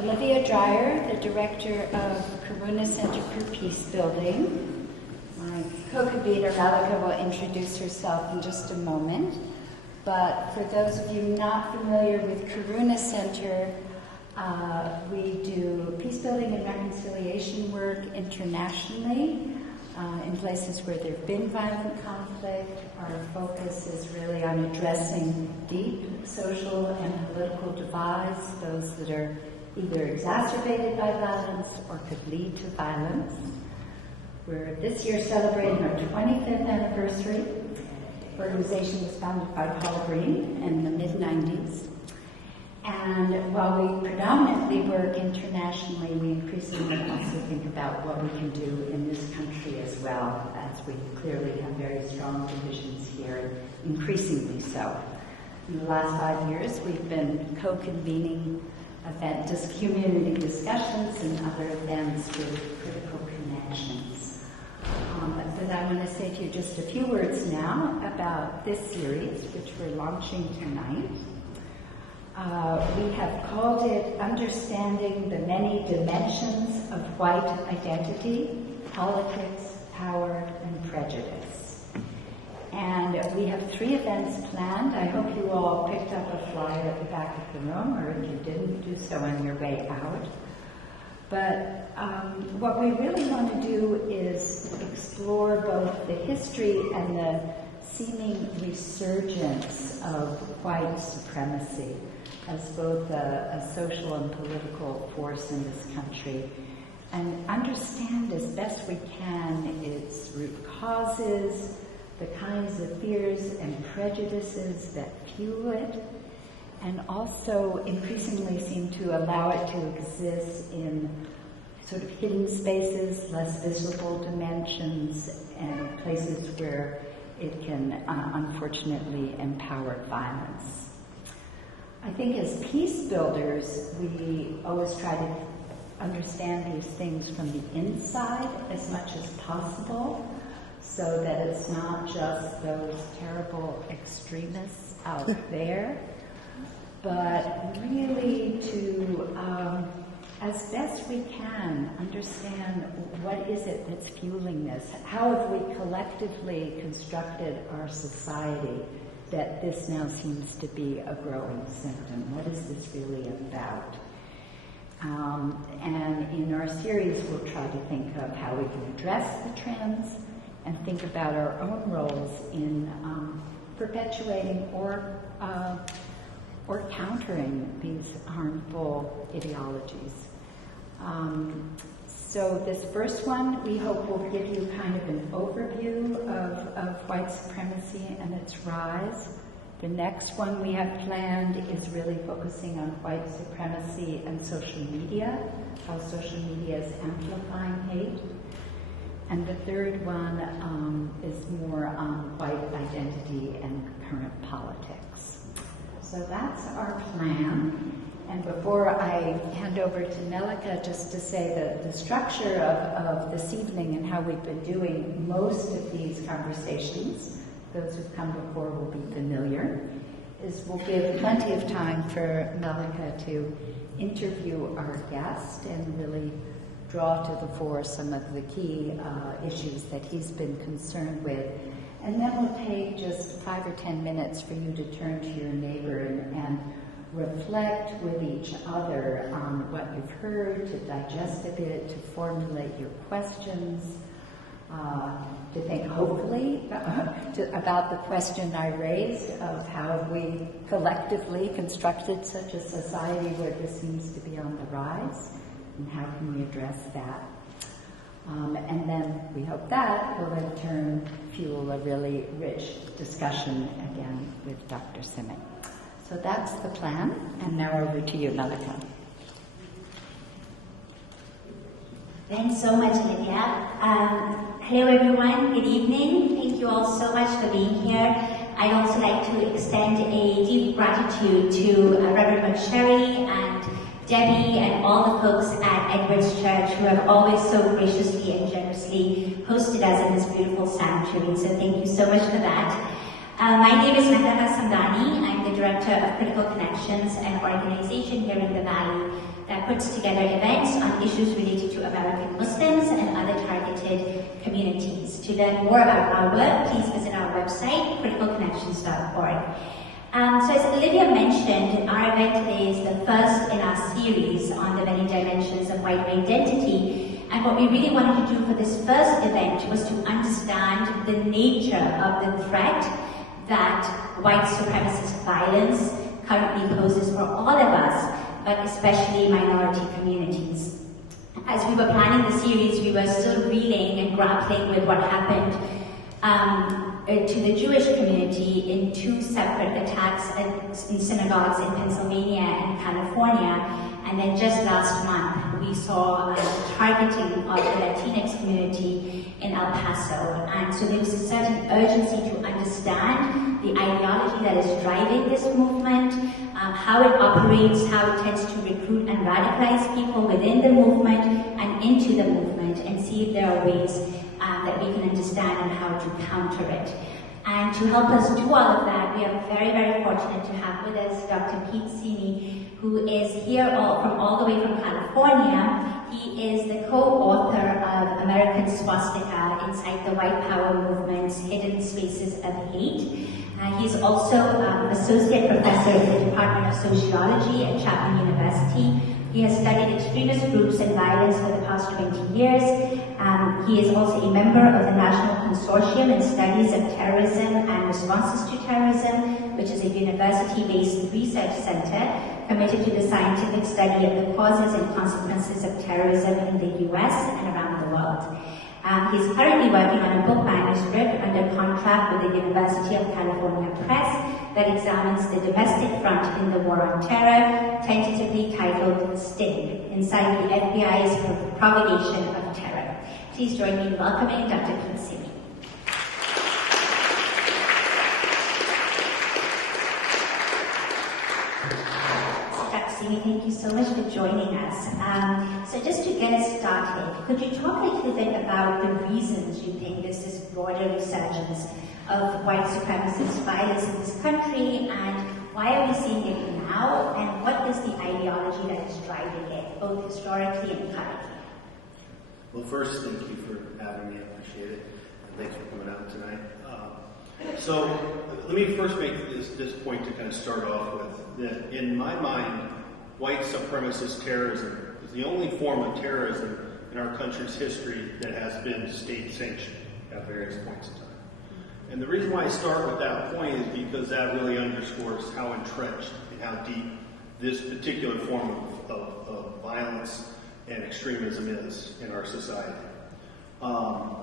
Olivia Dreyer, the director of Karuna Center for Peace Building. My co-convener Mehlaga will introduce herself in just a moment. But for those of you not familiar with Karuna Center, we do peace building and reconciliation work internationally in places where there have been violent conflict. Our focus is really on addressing deep social and political divides, those that are either exacerbated by violence or could lead to violence. We're this year celebrating our 25th anniversary. The organization was founded by Paul Green in the mid-90s. And while we predominantly work internationally, we increasingly also think about what we can do in this country as well, as we clearly have very strong divisions here, increasingly so. In the last 5 years, we've been co-convening community discussions and other events with Critical Connections. But I want to say to you just a few words now about this series, which we're launching tonight. We have called it Understanding the Many Dimensions of White Identity, Politics, Power, and Prejudice. And we have 3 events planned. I hope you all picked up a flyer at the back of the room, or if you didn't, do so on your way out. But what we really want to do is explore both the history and the seeming resurgence of white supremacy as both a social and political force in this country, and understand as best we can its root causes, the kinds of fears and prejudices that fuel it, and also increasingly seem to allow it to exist in sort of hidden spaces, less visible dimensions, and places where it can unfortunately empower violence. I think as peace builders, we always try to understand these things from the inside as much as possible, so that it's not just those terrible extremists out there, but really to, as best we can, understand what is it that's fueling this. How have we collectively constructed our society that this now seems to be a growing symptom? What is this really about? And in our series, we'll try to think of how we can address the trends and think about our own roles in perpetuating or countering these harmful ideologies. So this first one, we hope will give you kind of an overview of white supremacy and its rise. The next one we have planned is really focusing on white supremacy and social media, how social media is amplifying hate. And the third one is more on white identity and current politics. So that's our plan. And before I hand over to Mehlaqa, just to say that the structure of this evening and how we've been doing most of these conversations, those who've come before will be familiar, is we'll give plenty of time for Mehlaqa to interview our guest and really draw to the fore some of the key issues that he's been concerned with. And then we'll take just 5 or 10 minutes for you to turn to your neighbor and reflect with each other on what you've heard, to digest a bit, to formulate your questions, to think hopefully about the question I raised of how have we collectively constructed such a society where this seems to be on the rise, and how can we address that? And then we hope that will in turn fuel a really rich discussion again with Dr. Simi. So that's the plan, and now over to you, Mehlaqa. Thanks so much, Olivia. Hello everyone, good evening. Thank you all so much for being here. I'd also like to extend a deep gratitude to Reverend McSherry and Debbie and all the folks at Edwards Church who have always so graciously and generously hosted us in this beautiful sanctuary. So thank you so much for that. My name is Samdani. I'm the Director of Critical Connections, an organization here in the Valley that puts together events on issues related to American Muslims and other targeted communities. To learn more about our work, please visit our website, criticalconnections.org. So as Olivia mentioned, our event today is the first in our series on the many dimensions of white identity. And what we really wanted to do for this first event was to understand the nature of the threat that white supremacist violence currently poses for all of us, but especially minority communities. As we were planning the series, we were still reeling and grappling with what happened to the Jewish community in two separate attacks in synagogues in Pennsylvania and California. And then just last month, we saw targeting of the Latinx community in El Paso. And so there was a certain urgency to understand the ideology that is driving this movement, how it operates, how it tends to recruit and radicalize people within the movement and into the movement, and see if there are ways that we can understand and how to counter it. And to help us do all of that, we are very, very fortunate to have with us Dr. Pete Simi, who is here from all the way from California. He is the co-author of American Swastika, Inside the White Power Movement's Hidden Spaces of Hate. He's also associate professor in the Department of Sociology at Chapman University. He has studied extremist groups and violence for the past 20 years. He is also a member of the National Consortium in Studies of Terrorism and Responses to Terrorism, which is a university-based research center committed to the scientific study of the causes and consequences of terrorism in the US and around the world. He's currently working on a book manuscript under contract with the University of California Press that examines the domestic front in the war on terror, tentatively titled Sting, Inside the FBI's Propagation of Terror. Please join me in welcoming Dr. Pete Simi. Thank you so much for joining us. So just to get us started, could you talk a little bit about the reasons you think there's this broader resurgence of white supremacist violence in this country, and why are we seeing it now, and what is the ideology that is driving it, both historically and currently? Well, first, thank you for having me. I appreciate it. And thanks for coming out tonight. So let me first make this point to kind of start off with, that in my mind, white supremacist terrorism is the only form of terrorism in our country's history that has been state-sanctioned at various points in time. And the reason why I start with that point is because that really underscores how entrenched and how deep this particular form of violence and extremism is in our society.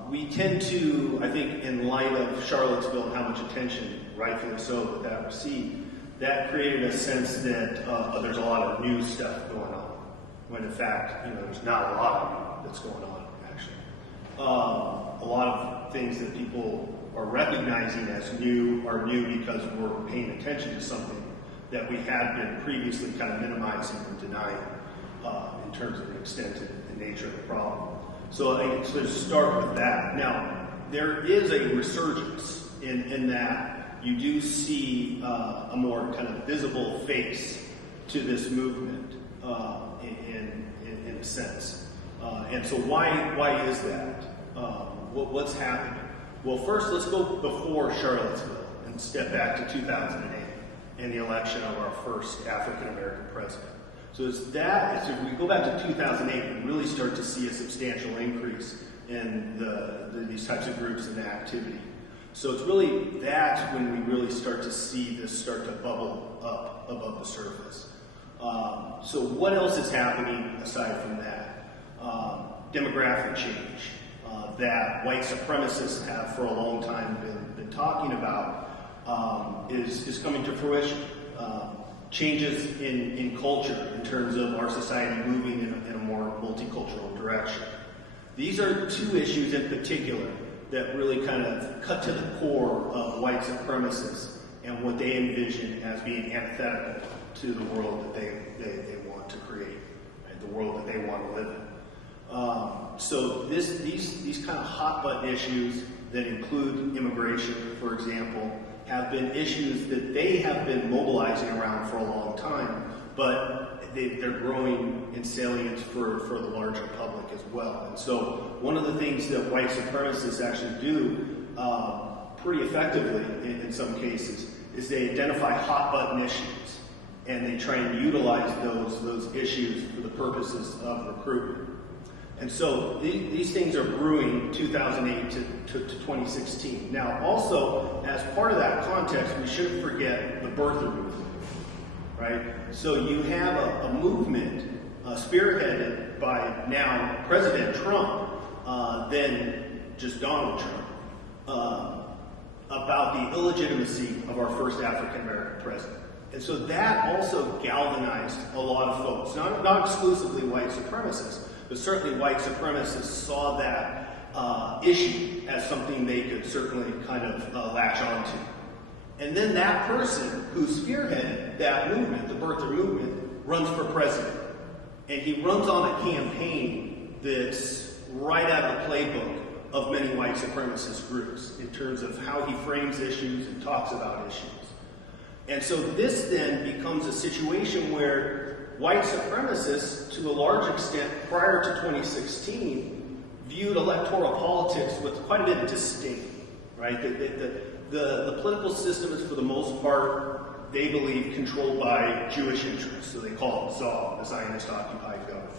We tend to, I think, in light of Charlottesville and how much attention, rightfully so, that received, that created a sense that there's a lot of new stuff going on, when in fact, there's not a lot of that's going on, actually. A lot of things that people are recognizing as new are new because we're paying attention to something that we had been previously kind of minimizing and denying in terms of the extent and the nature of the problem. So I just start with that. Now, there is a resurgence in that you do see a more kind of visible face to this movement in a sense. And so why is that? What's happening? Well, first let's go before Charlottesville and step back to 2008 and the election of our first African American president. So if we go back to 2008, we really start to see a substantial increase in these types of groups and activity. So it's really that when we really start to see this start to bubble up above the surface. So what else is happening aside from that? Demographic change that white supremacists have for a long time been talking about is coming to fruition. Changes in culture in terms of our society moving in a more multicultural direction. These are two issues in particular that really kind of cut to the core of white supremacists and what they envision as being antithetical to the world that they want to create, right? The world that they want to live in. So these kind of hot button issues that include immigration, for example, have been issues that they have been mobilizing around for a long time, but but they're growing in salience for the larger public as well. And so one of the things that white supremacists actually do pretty effectively in some cases is they identify hot button issues, and they try and utilize those issues for the purposes of recruitment. And so these things are brewing 2008 to 2016. Now, also, as part of that context, we shouldn't forget the birther movement, right? So you have a movement spearheaded by now President Trump, then just Donald Trump, about the illegitimacy of our first African-American president. And so that also galvanized a lot of folks, not exclusively white supremacists, but certainly white supremacists saw that issue as something they could certainly kind of latch onto. And then that person who spearheaded that movement, the birther movement, runs for president. And he runs on a campaign that's right out of the playbook of many white supremacist groups in terms of how he frames issues and talks about issues. And so this then becomes a situation where white supremacists, to a large extent prior to 2016, viewed electoral politics with quite a bit of disdain, right? The political system is, for the most part, they believe, controlled by Jewish interests, so they call it ZOG, the Zionist-occupied government.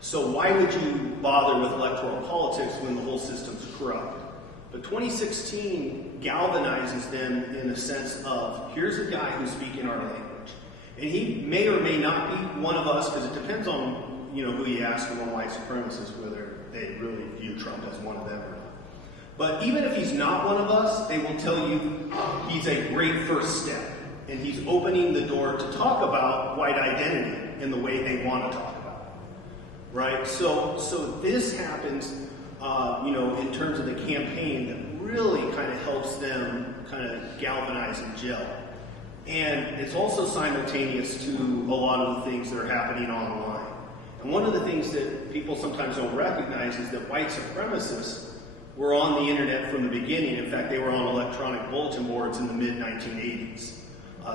So why would you bother with electoral politics when the whole system's corrupt? But 2016 galvanizes them in the sense of, here's a guy who's speaking our language. And he may or may not be one of us, because it depends on who you ask among white supremacists, whether they really view Trump as one of them or not. But even if he's not one of us, they will tell you he's a great first step. And he's opening the door to talk about white identity in the way they want to talk about it. Right? So this happens, in terms of the campaign that really kind of helps them kind of galvanize and gel. And it's also simultaneous to a lot of the things that are happening online. And one of the things that people sometimes don't recognize is that white supremacists were on the internet from the beginning. In fact, they were on electronic bulletin boards in the mid-1980s.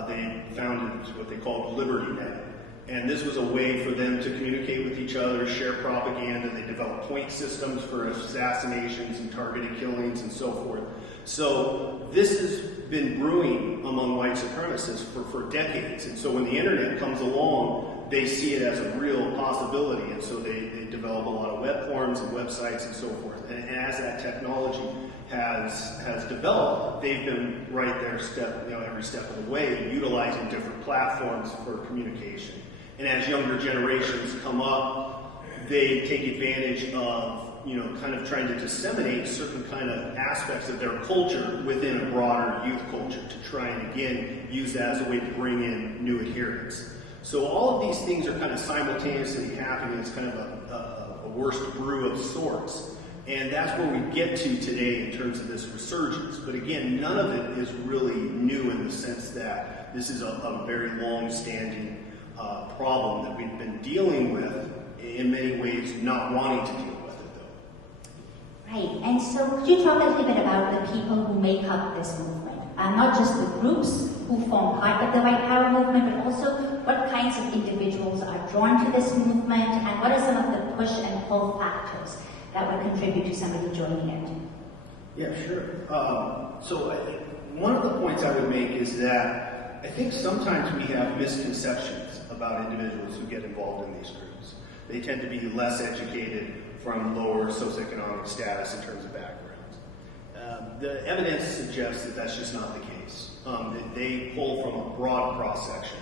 They founded what they called LibertyNet. And this was a way for them to communicate with each other, share propaganda. They developed point systems for assassinations and targeted killings and so forth. So this has been brewing among white supremacists for decades. And so when the internet comes along, they see it as a real possibility. And so they develop a lot of web forums and websites and so forth. And as that technology has developed, they've been right there every step of the way, utilizing different platforms for communication. And as younger generations come up, they take advantage of, kind of trying to disseminate certain kind of aspects of their culture within a broader youth culture to try and, again, use that as a way to bring in new adherents. So all of these things are kind of simultaneously happening. It's kind of a worst brew of sorts. And that's where we get to today in terms of this resurgence. But again, none of it is really new in the sense that this is a very long-standing problem that we've been dealing with, in many ways not wanting to deal with it, though. Right, and so could you talk a little bit about the people who make up this movement? Not just the groups who form part of the white power movement, but also what kinds of individuals are drawn to this movement, and what are some of the push and pull factors that would contribute to somebody joining it? Yeah, sure. So I think one of the points I would make is that I think sometimes we have misconceptions about individuals who get involved in these groups. They tend to be less educated, from lower socioeconomic status in terms of backgrounds. The evidence suggests that that's just not the case. That they pull from a broad cross-section.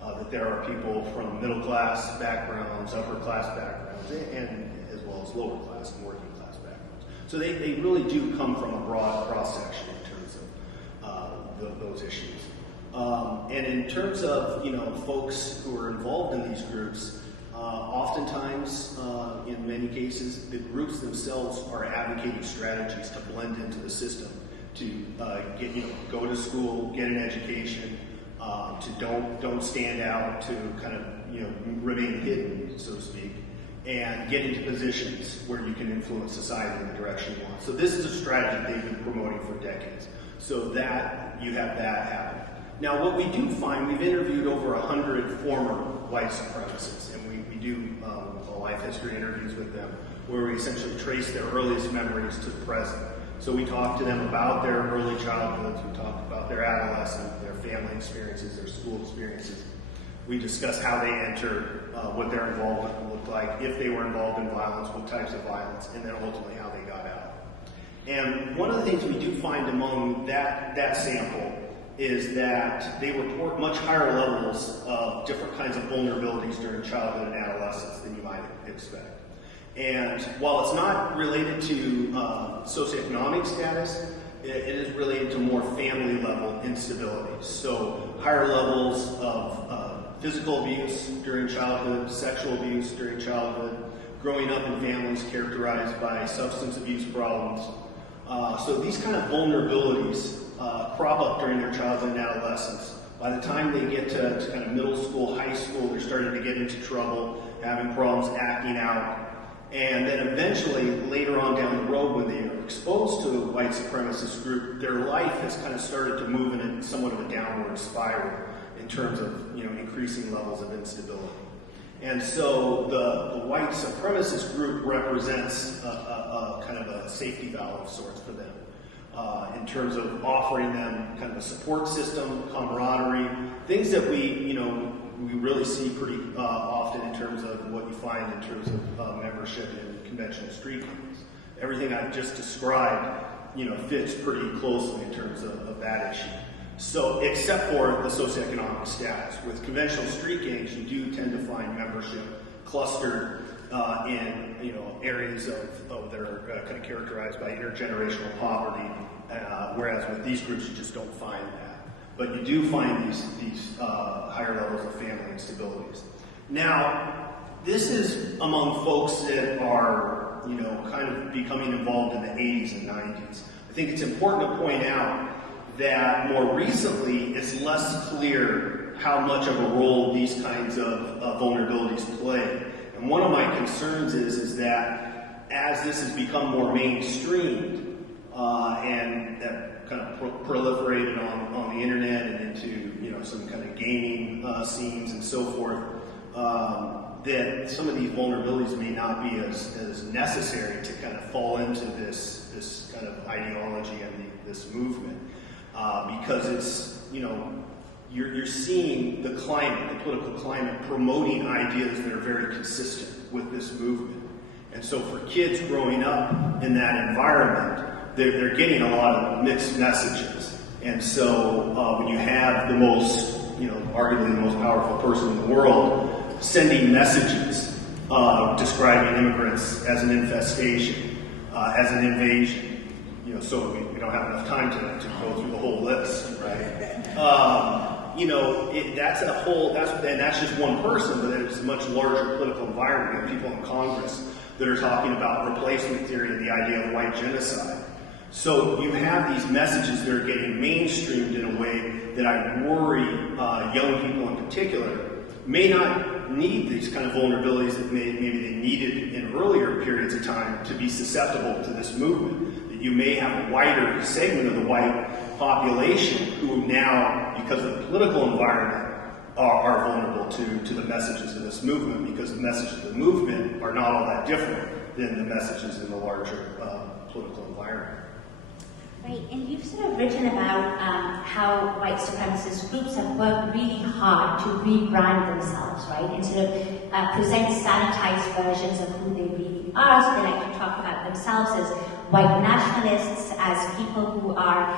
That there are people from middle-class backgrounds, upper-class backgrounds, and as well as lower-class and working-class backgrounds. So they really do come from a broad cross-section in terms of those issues. And in terms of folks who are involved in these groups, oftentimes, in many cases, the groups themselves are advocating strategies to blend into the system, to go to school, get an education, to don't stand out, to kind of remain hidden, so to speak, and get into positions where you can influence society in the direction you want. So this is a strategy they've been promoting for decades. So that you have that happen. Now, what we do find, we've interviewed over 100 former white supremacists, and we do life history interviews with them, where we essentially trace their earliest memories to the present. So we talk to them about their early childhoods, we talk about their adolescence, their family experiences, their school experiences. We discuss how they entered, what their involvement looked like, if they were involved in violence, what types of violence, and then ultimately how they got out. And one of the things we do find among that sample is that they report much higher levels of different kinds of vulnerabilities during childhood and adolescence than you might expect. And while it's not related to socioeconomic status, it is related to more family level instability. So higher levels of physical abuse during childhood, sexual abuse during childhood, growing up in families characterized by substance abuse problems. So these kind of vulnerabilities crop up during their childhood and adolescence. By the time they get to kind of middle school, high school, they're starting to get into trouble, having problems acting out. And then eventually, later on down the road, when they are exposed to a white supremacist group, their life has kind of started to move in somewhat of a downward spiral in terms of, increasing levels of instability. And so the white supremacist group represents a kind of a safety valve of sorts for them, in terms of offering them kind of a support system, camaraderie, things that we really see pretty often in terms of what you find in terms of membership in conventional street gangs. Everything I've just described, fits pretty closely in terms of that issue. So, except for the socioeconomic status. With conventional street gangs, you do tend to find membership clustered in areas of that are kind of characterized by intergenerational poverty, whereas with these groups, you just don't find that. But you do find these higher levels of family instabilities. Now, this is among folks that are, kind of becoming involved in the 80s and 90s. I think it's important to point out that more recently it's less clear how much of a role these kinds of vulnerabilities play. And one of my concerns is that as this has become more mainstreamed and that kind of proliferated on the internet and into some kind of gaming scenes and so forth, that some of these vulnerabilities may not be as necessary to kind of fall into this kind of ideology and this movement. Because it's, you're seeing the political climate promoting ideas that are very consistent with this movement. And so for kids growing up in that environment, they're getting a lot of mixed messages. And so when you have the most, arguably the most powerful person in the world sending messages describing immigrants as an infestation, as an invasion, so we don't have enough time to go through the whole list, right? That's just one person, but it's a much larger political environment. You have people in Congress that are talking about replacement theory and the idea of white genocide. So you have these messages that are getting mainstreamed in a way that I worry young people in particular may not need these kind of vulnerabilities that maybe they needed in earlier periods of time to be susceptible to this movement. You may have a wider segment of the white population who now, because of the political environment, are vulnerable to the messages of this movement, because the messages of the movement are not all that different than the messages in the larger political environment. Right, and you've sort of written about how white supremacist groups have worked really hard to rebrand themselves, right, and sort of present sanitized versions of who they really are. So they like to talk about themselves as white nationalists, as people who are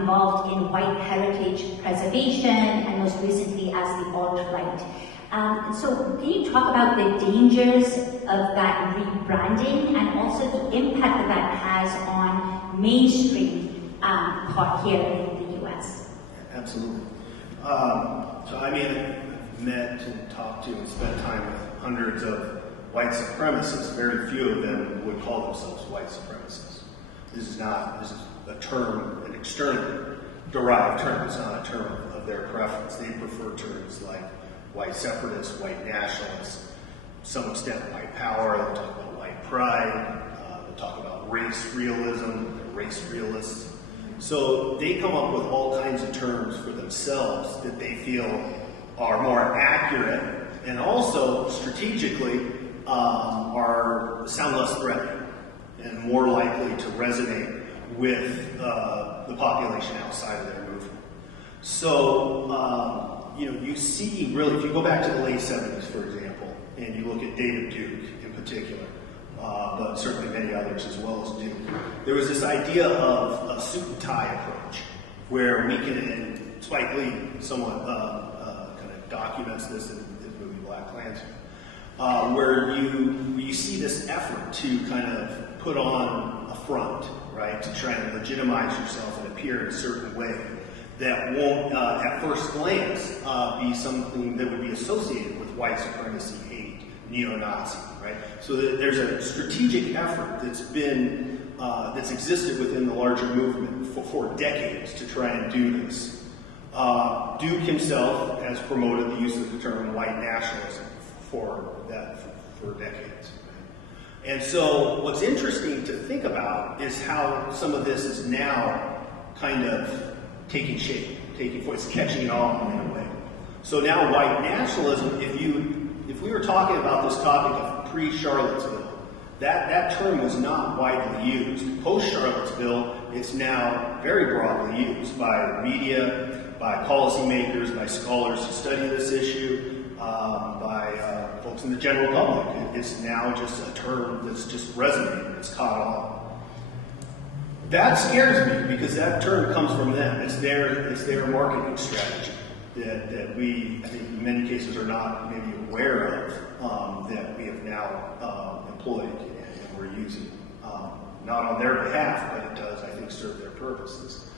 involved in white heritage preservation, and most recently as the alt-right. So can you talk about the dangers of that rebranding and also the impact that has on mainstream thought here in the US? Absolutely. So I met and talked to and spent time with hundreds of white supremacists. Very few of them would call themselves white supremacists. This is a term, an externally derived term. It's not a term of their preference. They prefer terms like white separatists, white nationalists, to some extent white power. They talk about white pride. They talk about race realism. They're race realists. So they come up with all kinds of terms for themselves that they feel are more accurate and also strategically sound less threatening and more likely to resonate with the population outside of their movement. So, you see really, if you go back to the late 70s, for example, and you look at David Duke in particular, but certainly many others as well as Duke, there was this idea of a suit and tie approach, where we can, and Spike Lee somewhat kind of documents this in his movie Black Klansman, where you see this effort to kind of put on a front, right, to try and legitimize yourself and appear in a certain way that won't, at first glance, be something that would be associated with white supremacy, hate, neo-Nazi, right? So there's a strategic effort that's existed within the larger movement for decades to try and do this. Duke himself has promoted the use of the term white nationalism for decades. And so what's interesting to think about is how some of this is now kind of taking shape, it's catching on in a way. So now white nationalism, if we were talking about this topic of pre-Charlottesville, that term was not widely used. Post-Charlottesville, it's now very broadly used by the media, by policymakers, by scholars who study this issue, by folks in the general public. It's now just a term that's just resonating, it's caught on. That scares me because that term comes from them. It's their marketing strategy that we, I think in many cases, are not maybe aware of, that we have now employed and we're using. Not on their behalf, but it does, I think, serve their purposes.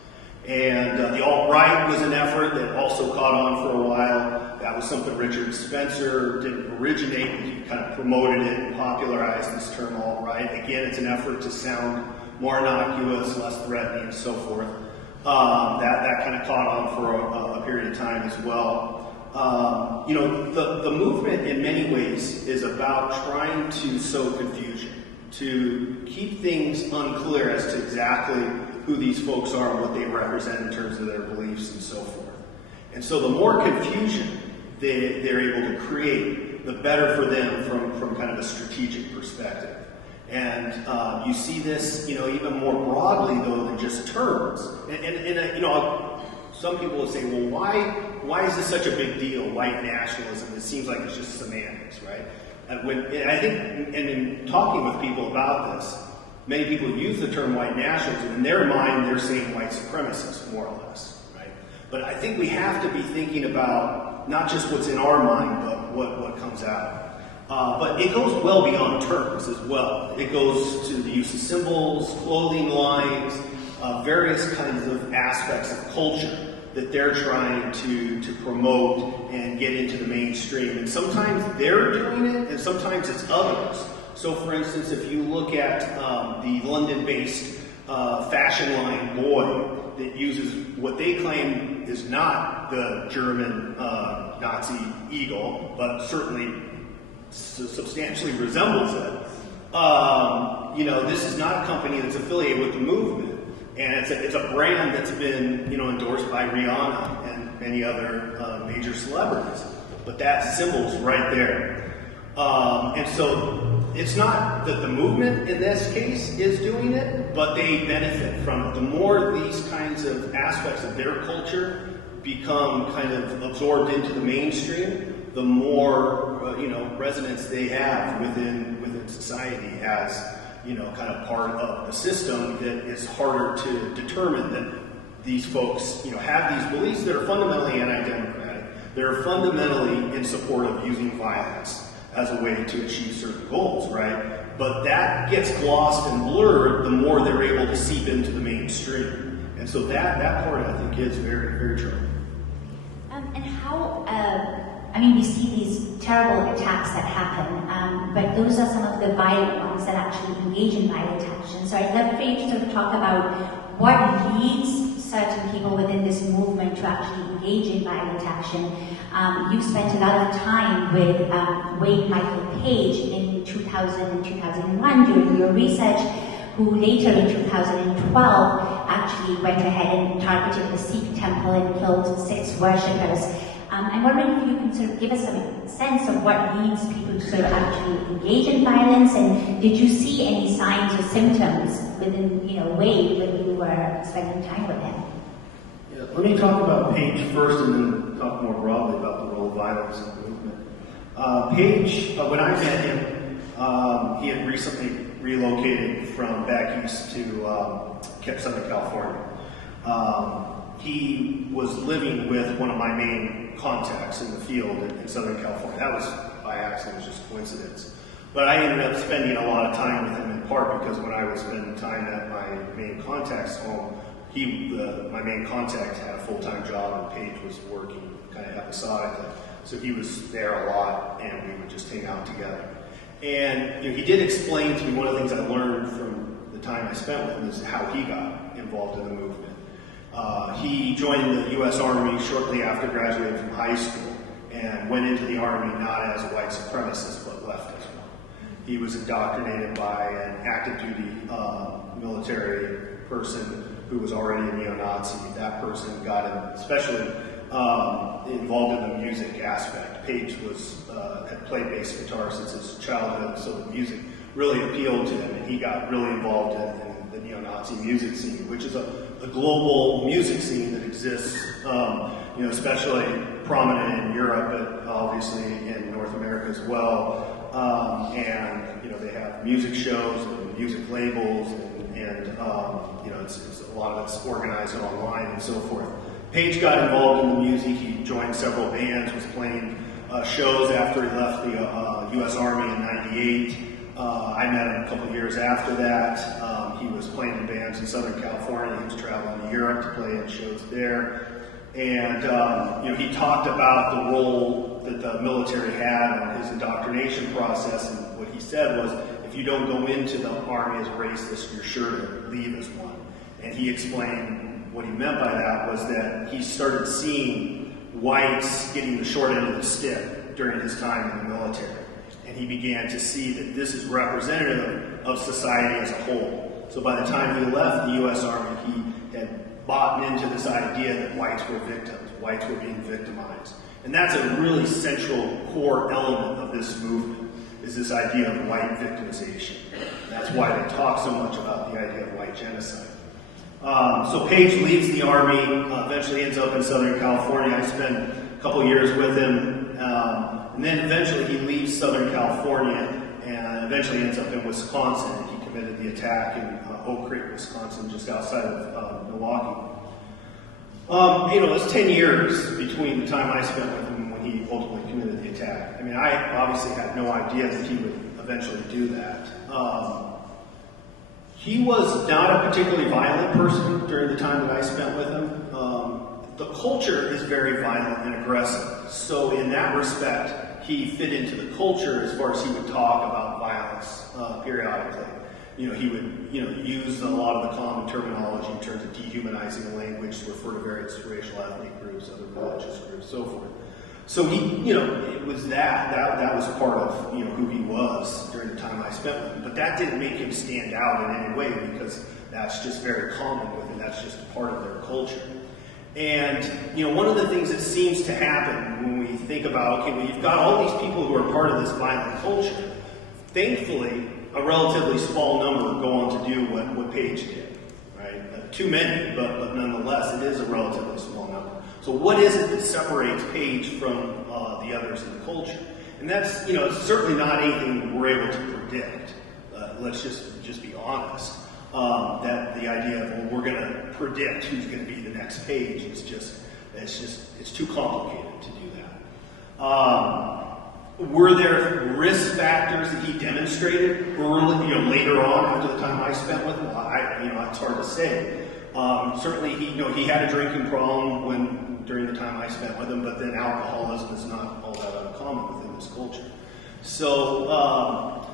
And the alt-right was an effort that also caught on for a while. That was something Richard Spencer didn't originate, but he kind of promoted it and popularized this term alt-right. Again, it's an effort to sound more innocuous, less threatening, and so forth. That kind of caught on for a period of time as well. The movement in many ways is about trying to sow confusion, to keep things unclear as to exactly who these folks are and what they represent in terms of their beliefs and so forth. And so the more confusion they're able to create, the better for them from kind of a strategic perspective. And you see this, even more broadly though than just terms. And some people will say, well, why is this such a big deal? White nationalism? It seems like it's just semantics, right? And I think, and in talking with people about this, many people use the term white nationalism. In their mind, they're saying white supremacists, more or less, right? But I think we have to be thinking about not just what's in our mind, but what comes out. But it goes well beyond terms as well. It goes to the use of symbols, clothing lines, various kinds of aspects of culture that they're trying to promote and get into the mainstream. And sometimes they're doing it, and sometimes it's others. So for instance, if you look at the London-based fashion line Boy that uses what they claim is not the German Nazi eagle, but certainly substantially resembles it. This is not a company that's affiliated with the movement, and it's a brand that's been endorsed by Rihanna and many other major celebrities. But that symbol's right there, and so it's not that the movement in this case is doing it, but they benefit from it. The more these kinds of aspects of their culture become kind of absorbed into the mainstream, the more resonance they have within society as kind of part of the system that is harder to determine that these folks have these beliefs that are fundamentally anti-democratic. They're fundamentally in support of using violence as a way to achieve certain goals, right? But that gets glossed and blurred the more they're able to seep into the mainstream. And so that part I think is very, very true. And how, we see these terrible attacks that happen, but those are some of the violent ones that actually engage in violent action. So I'd love for you to sort of talk about what leads certain people within this movement to actually engage in violent action. You spent a lot of time with Wade Michael Page in 2000 and 2001 doing your research, who later in 2012 actually went ahead and targeted the Sikh temple and killed 6 worshippers. I'm wondering if you can sort of give us some sense of what leads people to sort of actually engage in violence, and did you see any signs or symptoms within, Wade when you were spending time with him? Yeah, let me talk about Page first and then talk more broadly about the role of violence in the movement. Page, when I met him, he had recently relocated from back east to Southern California. He was living with one of my main contacts in the field in Southern California. That was by accident, it was just coincidence. But I ended up spending a lot of time with him in part because when I was spending time at my main contact's home, my main contact had a full-time job and Paige was working kind of episodically. So he was there a lot and we would just hang out together. And he did explain to me, one of the things I learned from the time I spent with him is how he got involved in the movement. He joined the U.S. Army shortly after graduating from high school and went into the Army not as a white supremacist, but left as well. He was indoctrinated by an active duty military person who was already a neo-Nazi. That person got him especially involved in the music aspect. Page had played bass guitar since his childhood, so the music really appealed to him, and he got really involved in the neo-Nazi music scene, which is a global music scene that exists, especially prominent in Europe, but obviously in North America as well. And they have music shows and music labels, and it's a lot of it's organized online and so forth. Page got involved in the music. He joined several bands, was playing shows after he left the U.S. Army in '98. I met him a couple of years after that. He was playing in bands in Southern California. He was traveling to Europe to play in shows there. And he talked about the role that the military had on his indoctrination process. And what he said was, if you don't go into the Army as a racist, you're sure to leave as one. And he explained what he meant by that was that he started seeing whites getting the short end of the stick during his time in the military. And he began to see that this is representative of society as a whole. So by the time he left the U.S. Army, he had bought into this idea that whites were victims, whites were being victimized. And that's a really central core element of this movement, is this idea of white victimization. That's why they talk so much about the idea of white genocide. So Page leaves the Army, eventually ends up in Southern California. I spent a couple years with him, and then eventually he leaves Southern California and eventually ends up in Wisconsin. He committed the attack in Oak Creek, Wisconsin, just outside of Milwaukee. It was 10 years between the time I spent with him and when he ultimately committed the attack. I mean, I obviously had no idea that he would eventually do that. He was not a particularly violent person during the time that I spent with him. The culture is very violent and aggressive. So in that respect, he fit into the culture as far as he would talk about violence periodically. He would use a lot of the common terminology in terms of dehumanizing the language to refer to various racial, ethnic groups, other religious groups, so forth. So it was that was part of who he was during the time I spent with him. But that didn't make him stand out in any way because that's just very common with him. That's just part of their culture. And one of the things that seems to happen when we think about, okay, well, you've got all these people who are part of this violent culture. Thankfully, a relatively small number go on to do what Page did, right? Too many, but nonetheless, it is a relatively small number. So what is it that separates Page from the others in the culture? And that's, it's certainly not anything we're able to predict. Let's just be honest. That the idea of, well, we're going to predict who's going to be the next Page is it's too complicated to do that. Were there risk factors that he demonstrated early, later on after the time I spent with him? It's hard to say. Certainly, he had a drinking problem during the time I spent with him, but then alcoholism is not all that uncommon within this culture. So,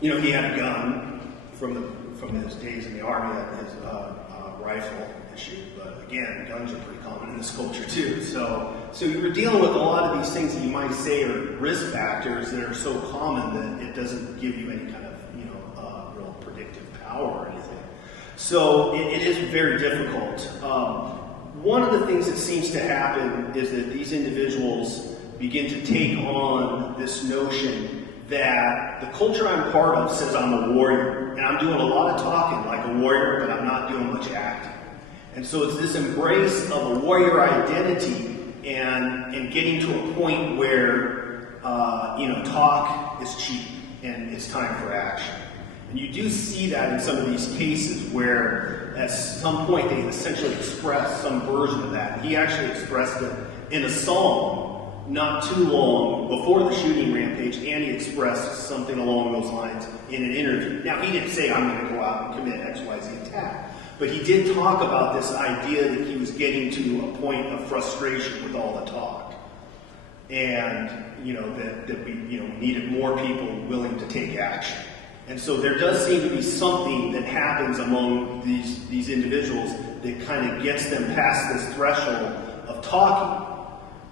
he had a gun from his days in the Army, his rifle issue. But again, guns are pretty common in this culture too. So you were dealing with a lot of these things that you might say are risk factors that are so common that it doesn't give you any kind of real predictive power or anything. So it is very difficult. One of the things that seems to happen is that these individuals begin to take on this notion that the culture I'm part of says I'm a warrior, and I'm doing a lot of talking like a warrior, but I'm not doing much acting. And so it's this embrace of a warrior identity and getting to a point where talk is cheap and it's time for action. And you do see that in some of these cases where at some point they essentially express some version of that. He actually expressed it in a song not too long before the shooting rampage, and he expressed something along those lines in an interview. Now, he didn't say, I'm going to go out and commit XYZ attack, but he did talk about this idea that he was getting to a point of frustration with all the talk. And, that we needed more people willing to take action. And so there does seem to be something that happens among these individuals that kind of gets them past this threshold of talking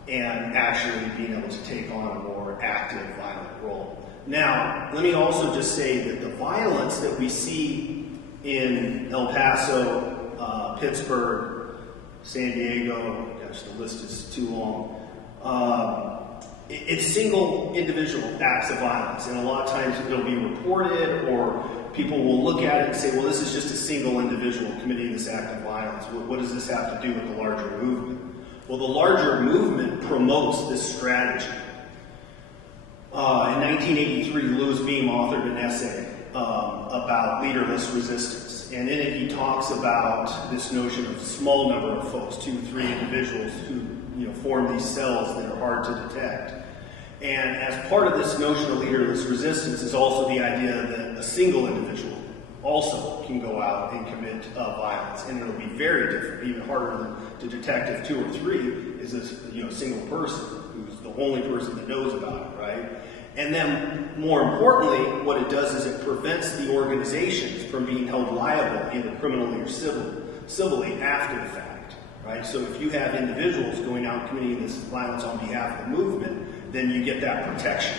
and actually being able to take on a more active, violent role. Now, let me also just say that the violence that we see in El Paso, Pittsburgh, San Diego, gosh, the list is too long, it's single individual acts of violence, and a lot of times it'll be reported, or people will look at it and say, well, this is just a single individual committing this act of violence. What does this have to do with the larger movement? Well, the larger movement promotes this strategy. In 1983, Louis Beam authored an essay about leaderless resistance, and in it he talks about this notion of a small number of folks, 2, 3 individuals who form these cells that are hard to detect. And as part of this notion of leaderless resistance is also the idea that a single individual also can go out and commit violence, and it'll be very different, even harder to detect if 2 or 3 is a single person who's the only person that knows about it, right? And then, more importantly, what it does is it prevents the organizations from being held liable, either criminally or civilly, after the fact. Right? So if you have individuals going out and committing this violence on behalf of the movement, then you get that protection.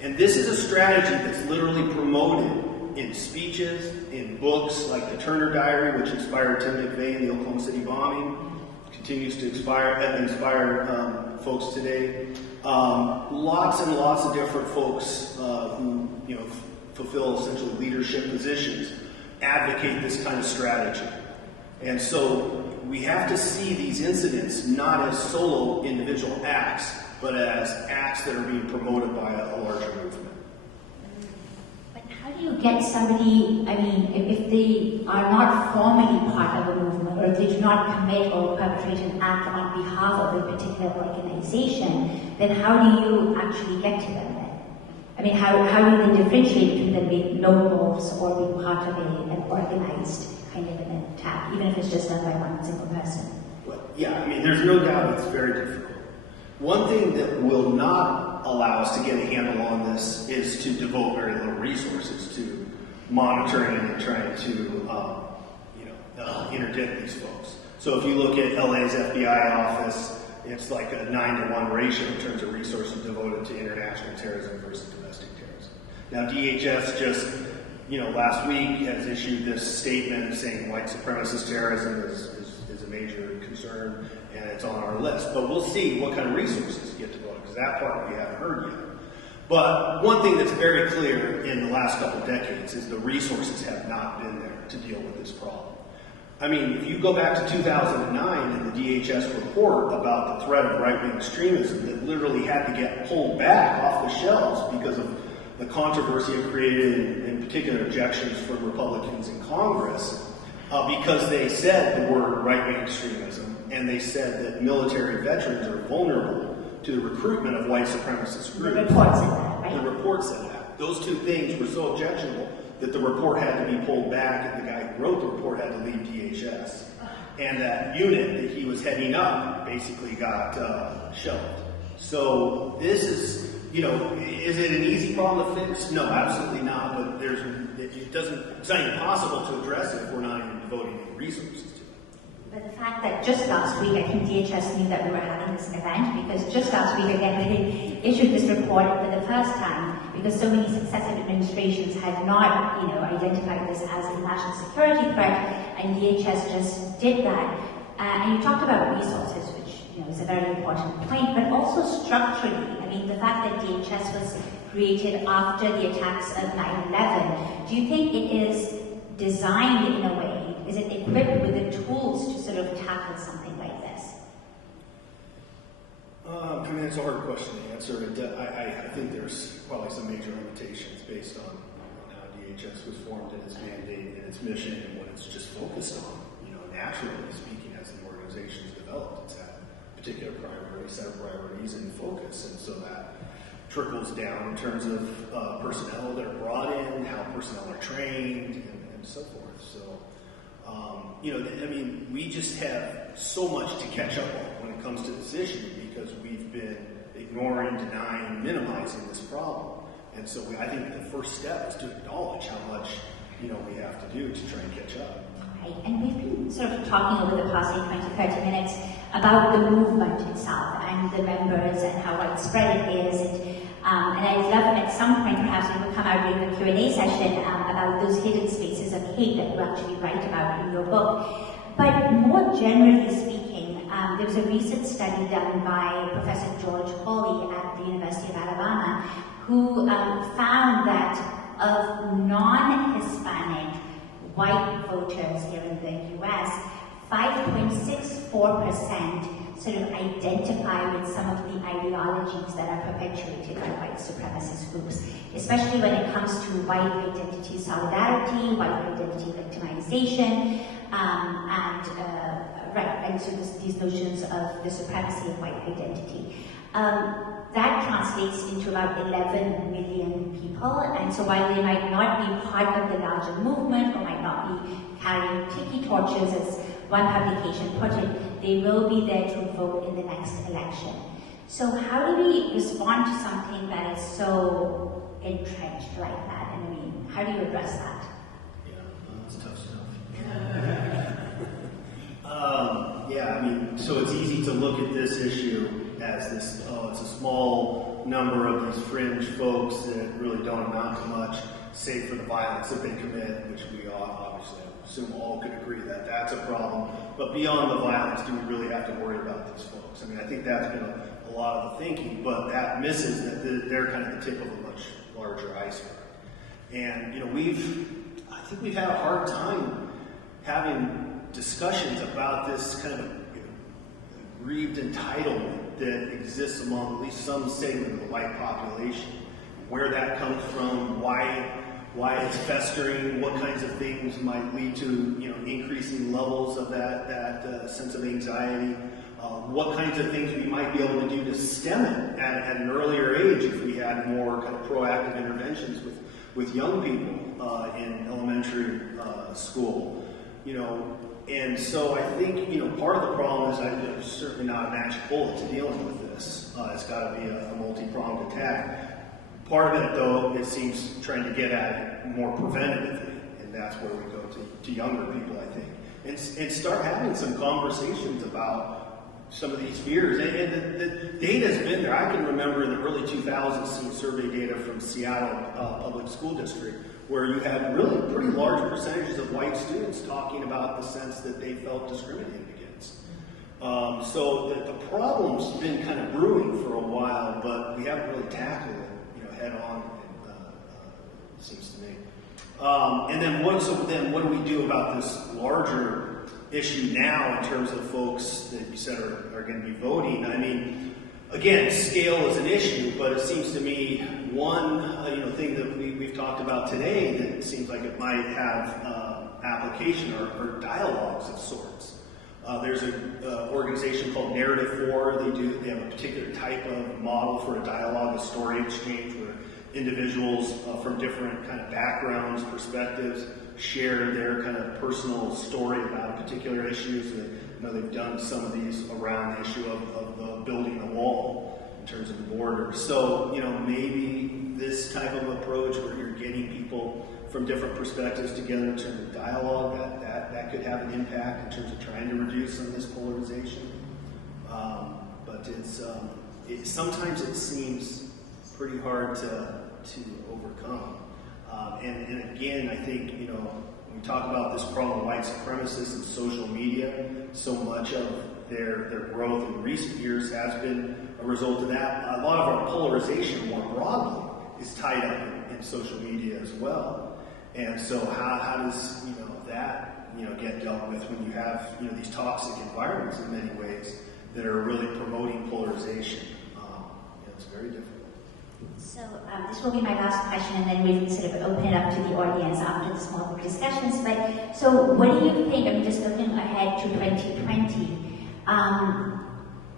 And this is a strategy that's literally promoted in speeches, in books like the Turner Diary, which inspired Tim McVeigh in the Oklahoma City bombing, continues to inspire folks today. Lots and lots of different folks who fulfill essentially leadership positions advocate this kind of strategy. And so we have to see these incidents not as solo individual acts, but as acts that are being promoted by a larger movement. But how do you get somebody, if they are not formally part of a movement, or if they do not commit or perpetrate an act on behalf of a particular organization, then how do you actually get to them then? How do you then differentiate between them being lone wolves or being part of an organized kind of an attack, even if it's just done by one single person? Well, yeah, there's no doubt it's very difficult. One thing that will not allow us to get a handle on this is to devote very little resources to monitoring and trying to, interdict these folks. So if you look at LA's FBI office, it's like a 9-to-1 ratio in terms of resources devoted to international terrorism versus domestic terrorism. Now, DHS just last week has issued this statement saying white supremacist terrorism is a major concern, and it's on our list. But we'll see what kind of resources get devoted, because that part we haven't heard yet. But one thing that's very clear in the last couple of decades is the resources have not been there to deal with this problem. If you go back to 2009 and the DHS report about the threat of right-wing extremism that literally had to get pulled back off the shelves because of the controversy it created, in particular objections from Republicans in Congress, because they said the word right-wing extremism, and they said that military veterans are vulnerable to the recruitment of white supremacist groups. The report said that, right? The report said that. Those two things were so objectionable that the report had to be pulled back, and the guy who wrote the report had to leave DHS. And that unit that he was heading up basically got shelved. So this is, is it an easy problem to fix? No, absolutely not. But it's not even possible to address it if we're not even devoting any resources to it. But the fact that just last week, I think DHS knew that we were having this event, because just last week, again, they issued this report for the first time, because so many successive administrations had not, identified this as a national security threat, and DHS just did that. And you talked about resources, which is a very important point, but also structurally. I mean, the fact that DHS was created after the attacks of 9/11, do you think it is designed in a way, is it equipped with the tools to sort of tackle something like this? I mean, it's a hard question to answer. I think there's probably some major limitations based on how DHS was formed and its mandate and its mission and what it's just focused on. Naturally speaking, as the organization's developed, it's had a particular priority, set of priorities and focus, and so that trickles down in terms of personnel that are brought in, how personnel are trained, and so forth. So, we just have so much to catch up on when it comes to this issue because we've been ignoring, denying, minimizing this problem. And so I think the first step is to acknowledge how much, we have to do to try and catch up. Right. And we've been sort of talking over the past 20-30 minutes about the movement itself and the members and how widespread it is. And I'd love at some point, perhaps we will come out during the Q&A session about those hidden spaces of hate that you actually write about in your book. But more generally speaking, there was a recent study done by Professor George Hawley at the University of Alabama, who found that of non-Hispanic white voters here in the US, 5.64% sort of identify with some of the ideologies that are perpetuated by white supremacist groups, especially when it comes to white identity solidarity, white identity victimization, and so these notions of the supremacy of white identity. That translates into about 11 million people, and so while they might not be part of the larger movement or might not be carrying tiki torches, as one publication put it, they will be there to vote in the next election. So how do we respond to something that is so entrenched like that? And I mean, how do you address that? Yeah, that's tough stuff. So it's easy to look at this issue as this, it's a small number of these fringe folks that really don't amount to much, save for the violence that they commit, which we all, obviously, I assume all could agree that that's a problem. But beyond the violence, do we really have to worry about these folks? I mean, I think that's been a lot of the thinking, but that misses that they're kind of the tip of a much larger iceberg. And, I think we've had a hard time having discussions about this kind of aggrieved entitlement that exists among at least some segment of the white population. Where that comes from, why it's festering, what kinds of things might lead to increasing levels of that sense of anxiety, what kinds of things we might be able to do to stem it at an earlier age if we had more kind of proactive interventions with young people in elementary school. And so I think, part of the problem is there's certainly not a magic bullet to dealing with this. It's got to be a multi-pronged attack. Part of it, though, it seems trying to get at it more preventatively, and that's where we go to younger people, I think, and start having some conversations about some of these fears. And the data's been there. I can remember in the early 2000s seeing survey data from Seattle Public School District, where you had really pretty large percentages of white students talking about the sense that they felt discriminated against. So the problem's been kind of brewing for a while, but we haven't really tackled it, head on. It seems to me. And then what do we do about this larger issue now in terms of folks that you said are going to be voting? I mean, again, scale is an issue, but it seems to me one thing that we've talked about today that seems like it might have application are dialogues of sorts. There's an organization called Narrative 4. They have a particular type of model for a dialogue, a story exchange, where individuals from different kind of backgrounds, perspectives, share their kind of personal story about a particular issue. So they've done some of these around the issue of building a wall in terms of the border. So, maybe this type of approach where you're getting people from different perspectives together in terms of dialogue, that could have an impact in terms of trying to reduce some of this polarization. But sometimes it seems pretty hard to to overcome. And again, I think, you know, when we talk about this problem of white supremacists and social media, so much of their growth in recent years has been a result of that. A lot of our polarization more broadly is tied up in social media as well. And so how does, you know, that, you know, get dealt with when you have, you know, these toxic environments in many ways that are really promoting polarization? It's very difficult. So this will be my last question, and then we can sort of open it up to the audience after the small group discussions. But so, what do you think? I'm just looking ahead to 2020.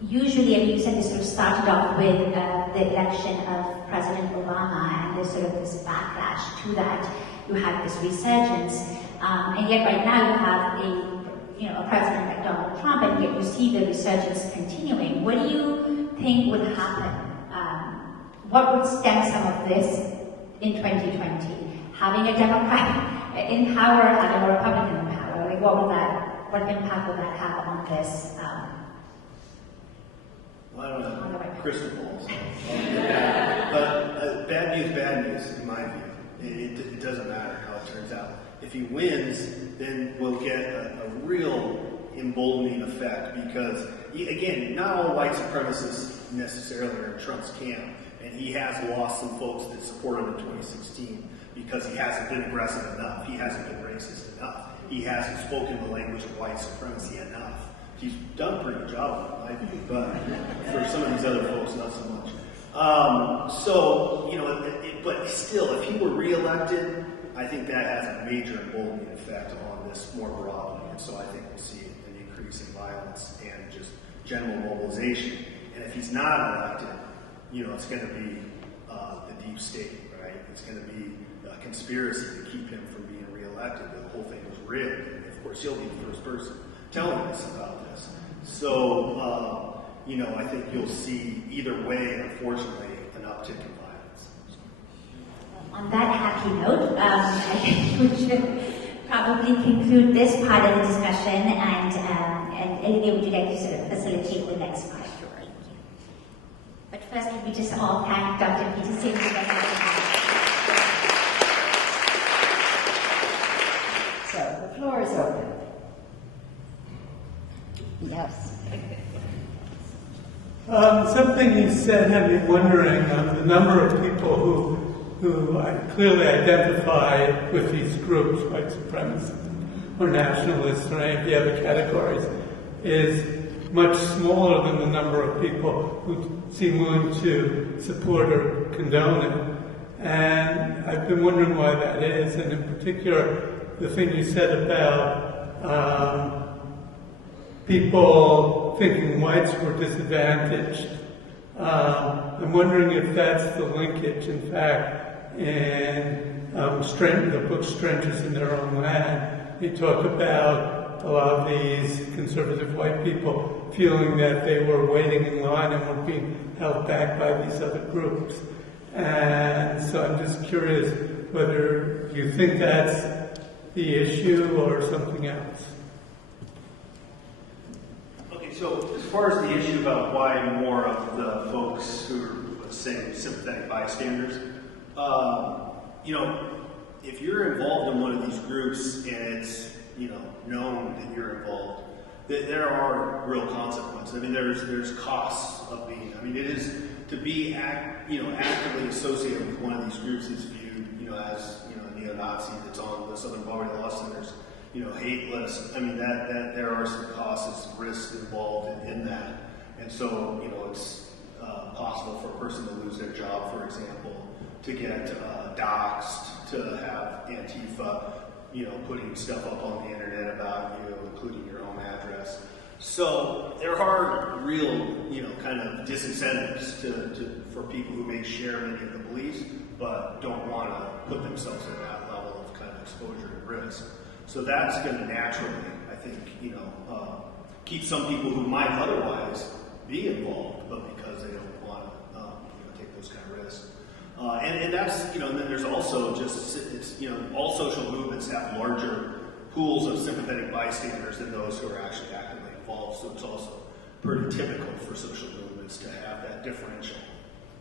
Usually, I mean, you said this sort of started off with the election of President Obama, and there's sort of this backlash to that. You had this resurgence, and yet right now you have a president like Donald Trump, and yet you see the resurgence continuing. What do you think would happen? What would stem some of this in 2020? Having a Democrat in power, having a Republican in power, like what impact would that have on this? Well, I don't know. Crystal balls. But bad news, in my view. It doesn't matter how it turns out. If he wins, then we'll get a real emboldening effect because, again, not all white supremacists necessarily are in Trump's camp. And he has lost some folks that support him in 2016 because he hasn't been aggressive enough. He hasn't been racist enough. He hasn't spoken the language of white supremacy enough. He's done a pretty good job, in my view, but for some of these other folks, not so much. So, you know, but still, if he were reelected, I think that has a major emboldening effect on this more broadly. And so I think we'll see an increase in violence and just general mobilization. And if he's not elected, you know, it's going to be the deep state, right? It's going to be a conspiracy to keep him from being reelected. The whole thing was rigged. And of course, he'll be the first person telling us about this. So, you know, I think you'll see either way, unfortunately, an uptick in violence. On that happy note, I think we should probably conclude this part of the discussion, and Olivia, would you like to sort of facilitate the next part? But first, can we just all thank Dr. Peter Simi for So the floor is open. Yes. Something you said had me wondering the number of people who clearly identify with these groups, white supremacists or nationalists or any of the other categories, is much smaller than the number of people who seem willing to support or condone it. And I've been wondering why that is, and in particular, the thing you said about people thinking whites were disadvantaged. I'm wondering if that's the linkage, in fact, in the book Strangers in Their Own Land. You talk about a lot of these conservative white people feeling that they were waiting in line and were being held back by these other groups. And so I'm just curious whether you think that's the issue or something else. Okay, so as far as the issue about why more of the folks who are, let's say, sympathetic bystanders, you know, if you're involved in one of these groups and it's, you know, known that you're involved, there are real consequences. I mean, there's costs of being. I mean, it is to be actively associated with one of these groups is viewed, you know, as, you know, a neo-Nazi that's on the Southern Poverty Law Center's, you know, hate list. I mean, that there are some costs, risks involved in that, and so, you know, it's possible for a person to lose their job, for example, to get doxxed, to have Antifa, you know, putting stuff up on the internet about you, including your home address. So there are real, you know, kind of disincentives for people who may share many of the beliefs, but don't want to put themselves at that level of kind of exposure and risk. So that's going to naturally, I think, you know, keep some people who might otherwise be involved, but because they don't want to, you know, take those kind of risks. And that's, you know, and then there's also just, it's, you know, all social movements have larger pools of sympathetic bystanders than those who are actually actively involved. So it's also pretty typical for social movements to have that differential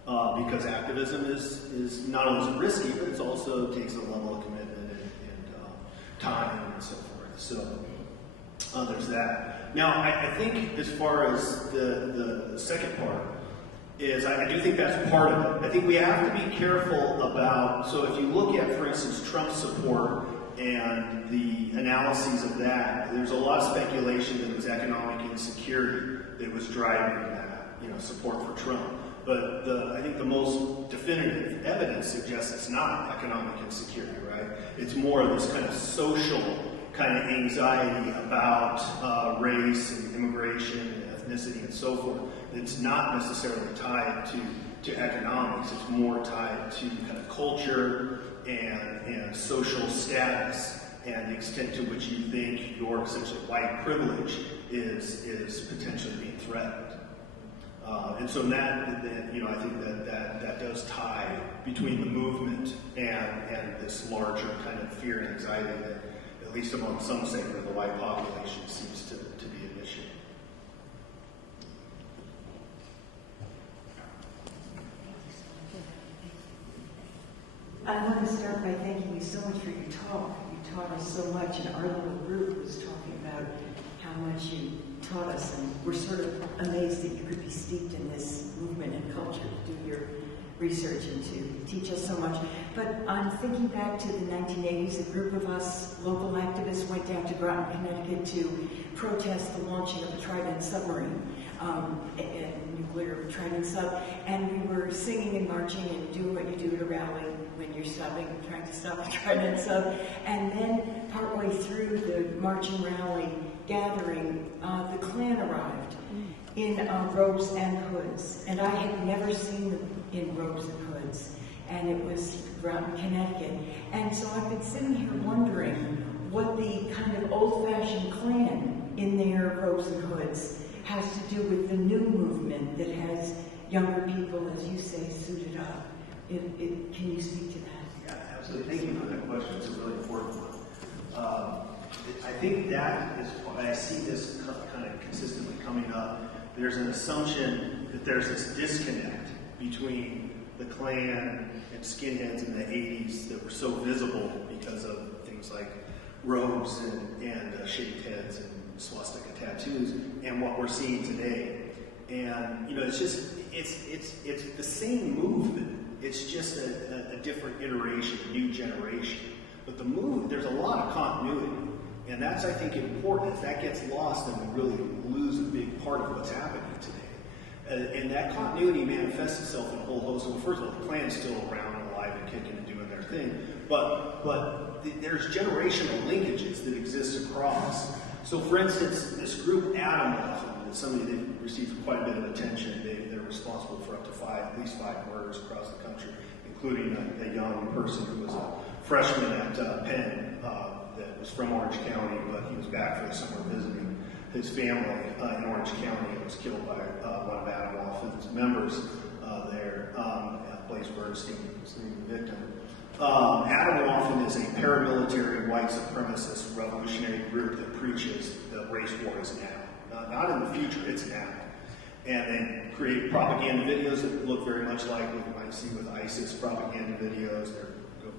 because activism is not only risky, but it also takes a level of commitment and time and so forth. So there's that. Now, I think as far as the second part is, I do think that's part of it. I think we have to be careful about, so if you look at, for instance, Trump's support and the analyses of that, there's a lot of speculation that it was economic insecurity that was driving that, support for Trump. But I think the most definitive evidence suggests it's not economic insecurity, right? It's more of this kind of social kind of anxiety about race and immigration and ethnicity and so forth. It's not necessarily tied to economics. It's more tied to kind of culture and social status and the extent to which you think your essentially white privilege is potentially being threatened. And so that I think that does tie between the movement and this larger kind of fear and anxiety that, at least among some segment of the white population, seems to be an issue. I want to start by thanking you so much for your talk. You taught us so much, and our little group was talking about how much you taught us, and we're sort of amazed that you could be steeped in this movement and culture to do your research and to teach us so much. But I'm thinking back to the 1980s, a group of us local activists went down to Groton, Connecticut to protest the launching of the Trident submarine, a nuclear Trident sub, and we were singing and marching and doing what you do at a rally when you're trying to stop a Trident sub. And then partway through the marching rally gathering, the Klan arrived in robes and hoods, and I had never seen them in robes and hoods, and it was Groton, Connecticut. And so I've been sitting here wondering what the kind of old-fashioned Klan in their robes and hoods has to do with the new movement that has younger people, as you say, suited up. Can you speak to that? Yeah, absolutely. Thank you for that question. It's a really important one. I think that is why I see this kind of consistently coming up. There's an assumption that there's this disconnect between the Klan and skinheads in the 80s that were so visible because of things like robes and shaved heads and swastika tattoos, and what we're seeing today. And it's just it's the same movement. It's just a different iteration, a new generation. But the movement, there's a lot of continuity. And that's, I think, important. If that gets lost, then we really lose a big part of what's happening today. And that continuity manifests itself in a whole host of, well, first of all, the Klan's still around and alive and kicking and doing their thing. But there's generational linkages that exist across. So, for instance, this group, Adam, somebody that received quite a bit of attention. They're responsible for up to at least five murders across the country, including a young person who was a freshman at Penn. That was from Orange County, but he was back for the summer visiting his family in Orange County and was killed by one of Adam Walton's members there, Blaze Bernstein, was the name of the victim. Adam Walton is a paramilitary white supremacist revolutionary group that preaches that race war is now. Not in the future, it's now. And they create propaganda videos that look very much like what you might see with ISIS propaganda videos. They're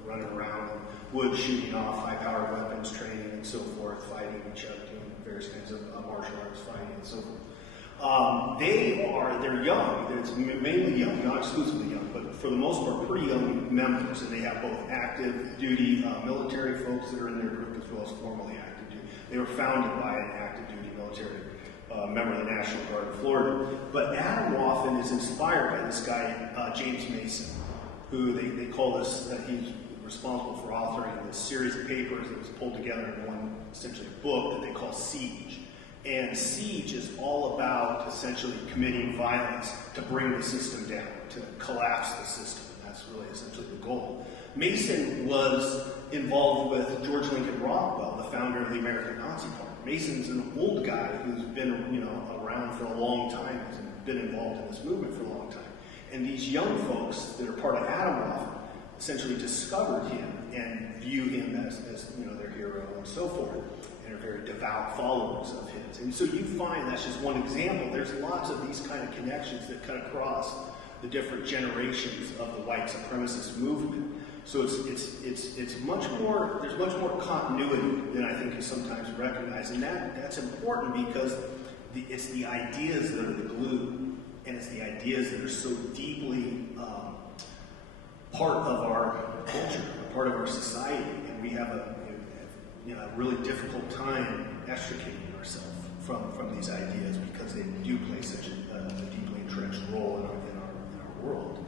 running around in woods, shooting off high-powered weapons, training, and so forth, fighting each other, doing various kinds of martial arts fighting, and so forth. They're young. It's mainly young, not exclusively young, but for the most part, pretty young members. And they have both active duty military folks that are in their group as well as formally active duty. They were founded by an active duty military member of the National Guard of Florida. But Adam Walton is inspired by this guy, James Mason, who they call this, he's responsible for authoring this series of papers that was pulled together in one essentially book that they call Siege. And Siege is all about essentially committing violence to bring the system down, to collapse the system. And that's really essentially the goal. Mason was involved with George Lincoln Rockwell, the founder of the American Nazi Party. Mason's an old guy who's been around for a long time, has been involved in this movement for a long time. And these young folks that are part of Adam Walton essentially discovered him and view him as their hero and so forth, and are very devout followers of his. And so you find that's just one example. There's lots of these kind of connections that cut across the different generations of the white supremacist movement. So it's much more, there's much more continuity than I think is sometimes recognized. And that's important because it's the ideas that are the glue, and it's the ideas that are so deeply part of our culture, part of our society. And we have a really difficult time extricating ourselves from these ideas because they do play such a deeply entrenched role in our world.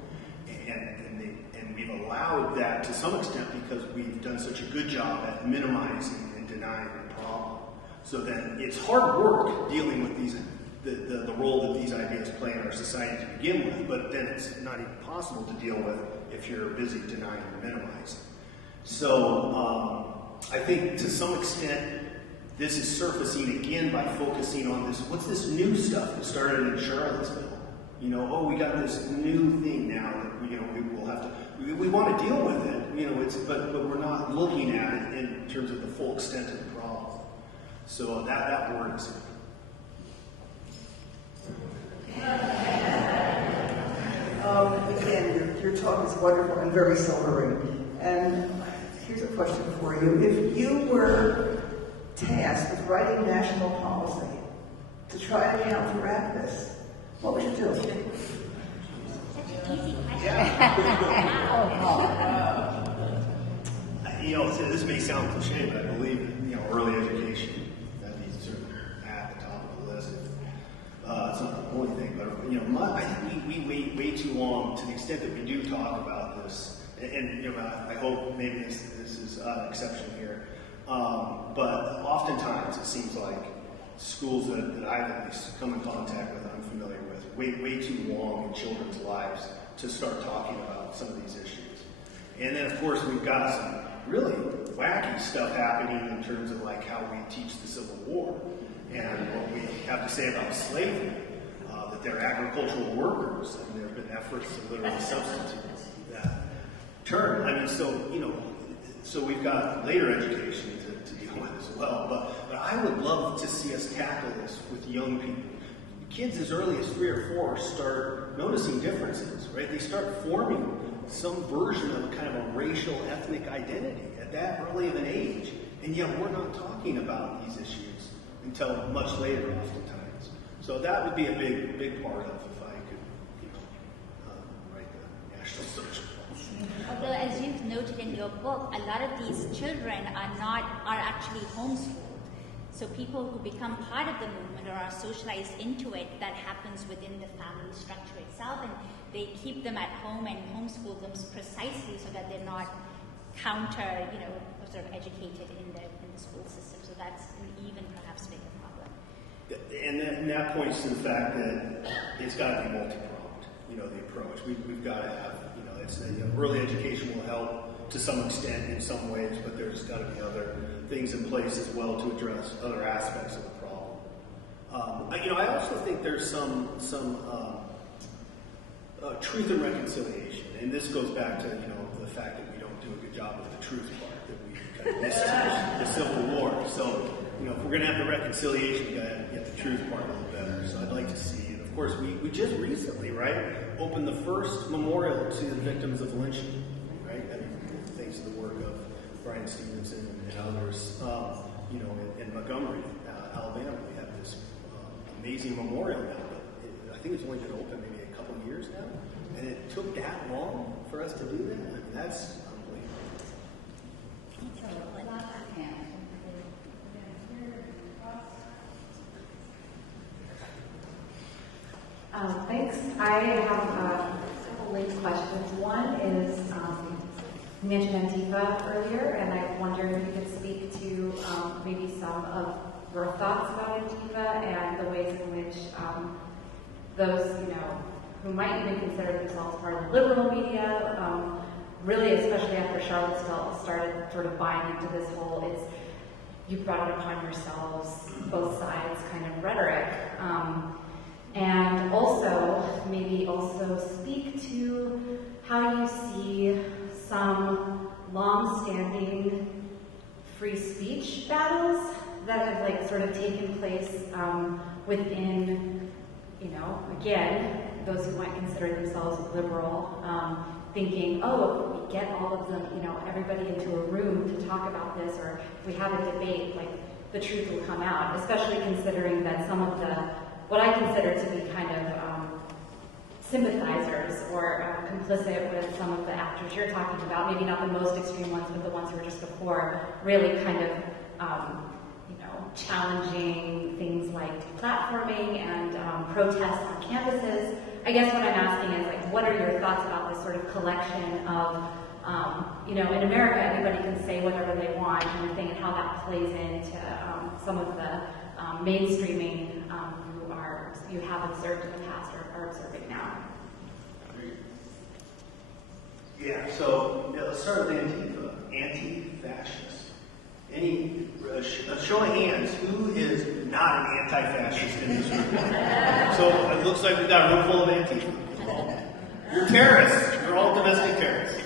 And we've allowed that to some extent because we've done such a good job at minimizing and denying the problem. So then it's hard work dealing with these, the role that these ideas play in our society to begin with, but then it's not even possible to deal with if you're busy denying and minimizing. So I think to some extent this is surfacing again by focusing on this, what's this new stuff that started in Charlottesville? We got this new thing now that we will have to. We want to deal with it, but we're not looking at it in terms of the full extent of the problem. So that word is. Again, your talk is wonderful and very sobering. And here's a question for you: if you were tasked with writing national policy to try to counteract this, what would you do? Such an easy question. This may sound cliche, but I believe that early education that needs to at the top of the list. It's not the only thing, but I think we wait way too long to the extent that we do talk about this. And I hope maybe this is an exception here, but oftentimes it seems like schools that I've at least come in contact with, I'm familiar with, wait way too long in children's lives to start talking about some of these issues. And then, of course, we've got some really wacky stuff happening in terms of like how we teach the Civil War and what we have to say about slavery, that they're agricultural workers, and there have been efforts to literally substitute that term. So we've got later education to deal with as well. But I would love to see us tackle this with young people. Kids as early as 3 or 4 start noticing differences, right? They start forming some version of a kind of a racial, ethnic identity at that early of an age. And yet we're not talking about these issues until much later, oftentimes. So that would be a big part of if I could, write the national social policy. Although, as you've noted in your book, a lot of these children are actually homeschooled. So people who become part of the movement or are socialized into it, that happens within the family structure itself, and they keep them at home and homeschool them precisely so that they're not sort of educated in the school system. So that's an even perhaps bigger problem. And that points to the fact that it's got to be multi-pronged, the approach. We've got to have, early education will help to some extent in some ways, but there's got to be other things in place as well to address other aspects of the problem. I also think there's some truth and reconciliation, and this goes back to the fact that we don't do a good job with the truth part, that we kind of missed the Civil War. So if we're going to have the reconciliation, we got to get the truth part a little better. So I'd like to see, and of course we just recently, opened the first memorial to the victims of lynching, right? Thanks to the work of Brian Stevenson and others, in Montgomery, Alabama, we have this amazing memorial now. But I think it's only been open maybe a couple of years now, and it took that long for us to do that. That's unbelievable. Thanks. I have a couple linked questions. One is, you mentioned Antifa earlier, and I wonder if you could speak to maybe some of your thoughts about Antifa and the ways in which those, who might even consider themselves part of the liberal media, really, especially after Charlottesville, started sort of buying into this whole, you brought it upon yourselves, both sides kind of rhetoric. And also, maybe also speak to how you see some long-standing free speech battles that have sort of taken place within, again, those who might consider themselves liberal, thinking, oh, if we get all of them, everybody into a room to talk about this, or if we have a debate, like, the truth will come out, especially considering that some of what I consider to be kind of sympathizers or complicit with some of the actors you're talking about, maybe not the most extreme ones, but the ones who were just before, really kind of, challenging things like deplatforming and protests on campuses. I guess what I'm asking is, like, what are your thoughts about this sort of collection of, in America, everybody can say whatever they want kind of thing, and how that plays into some of the mainstreaming you have observed in the past or are observing now? Yeah, so let's start with Antifa, anti-fascist. A show of hands, who is not an anti-fascist in this room? So it looks like we've got a room full of Antifa. You're terrorists. You're all domestic terrorists.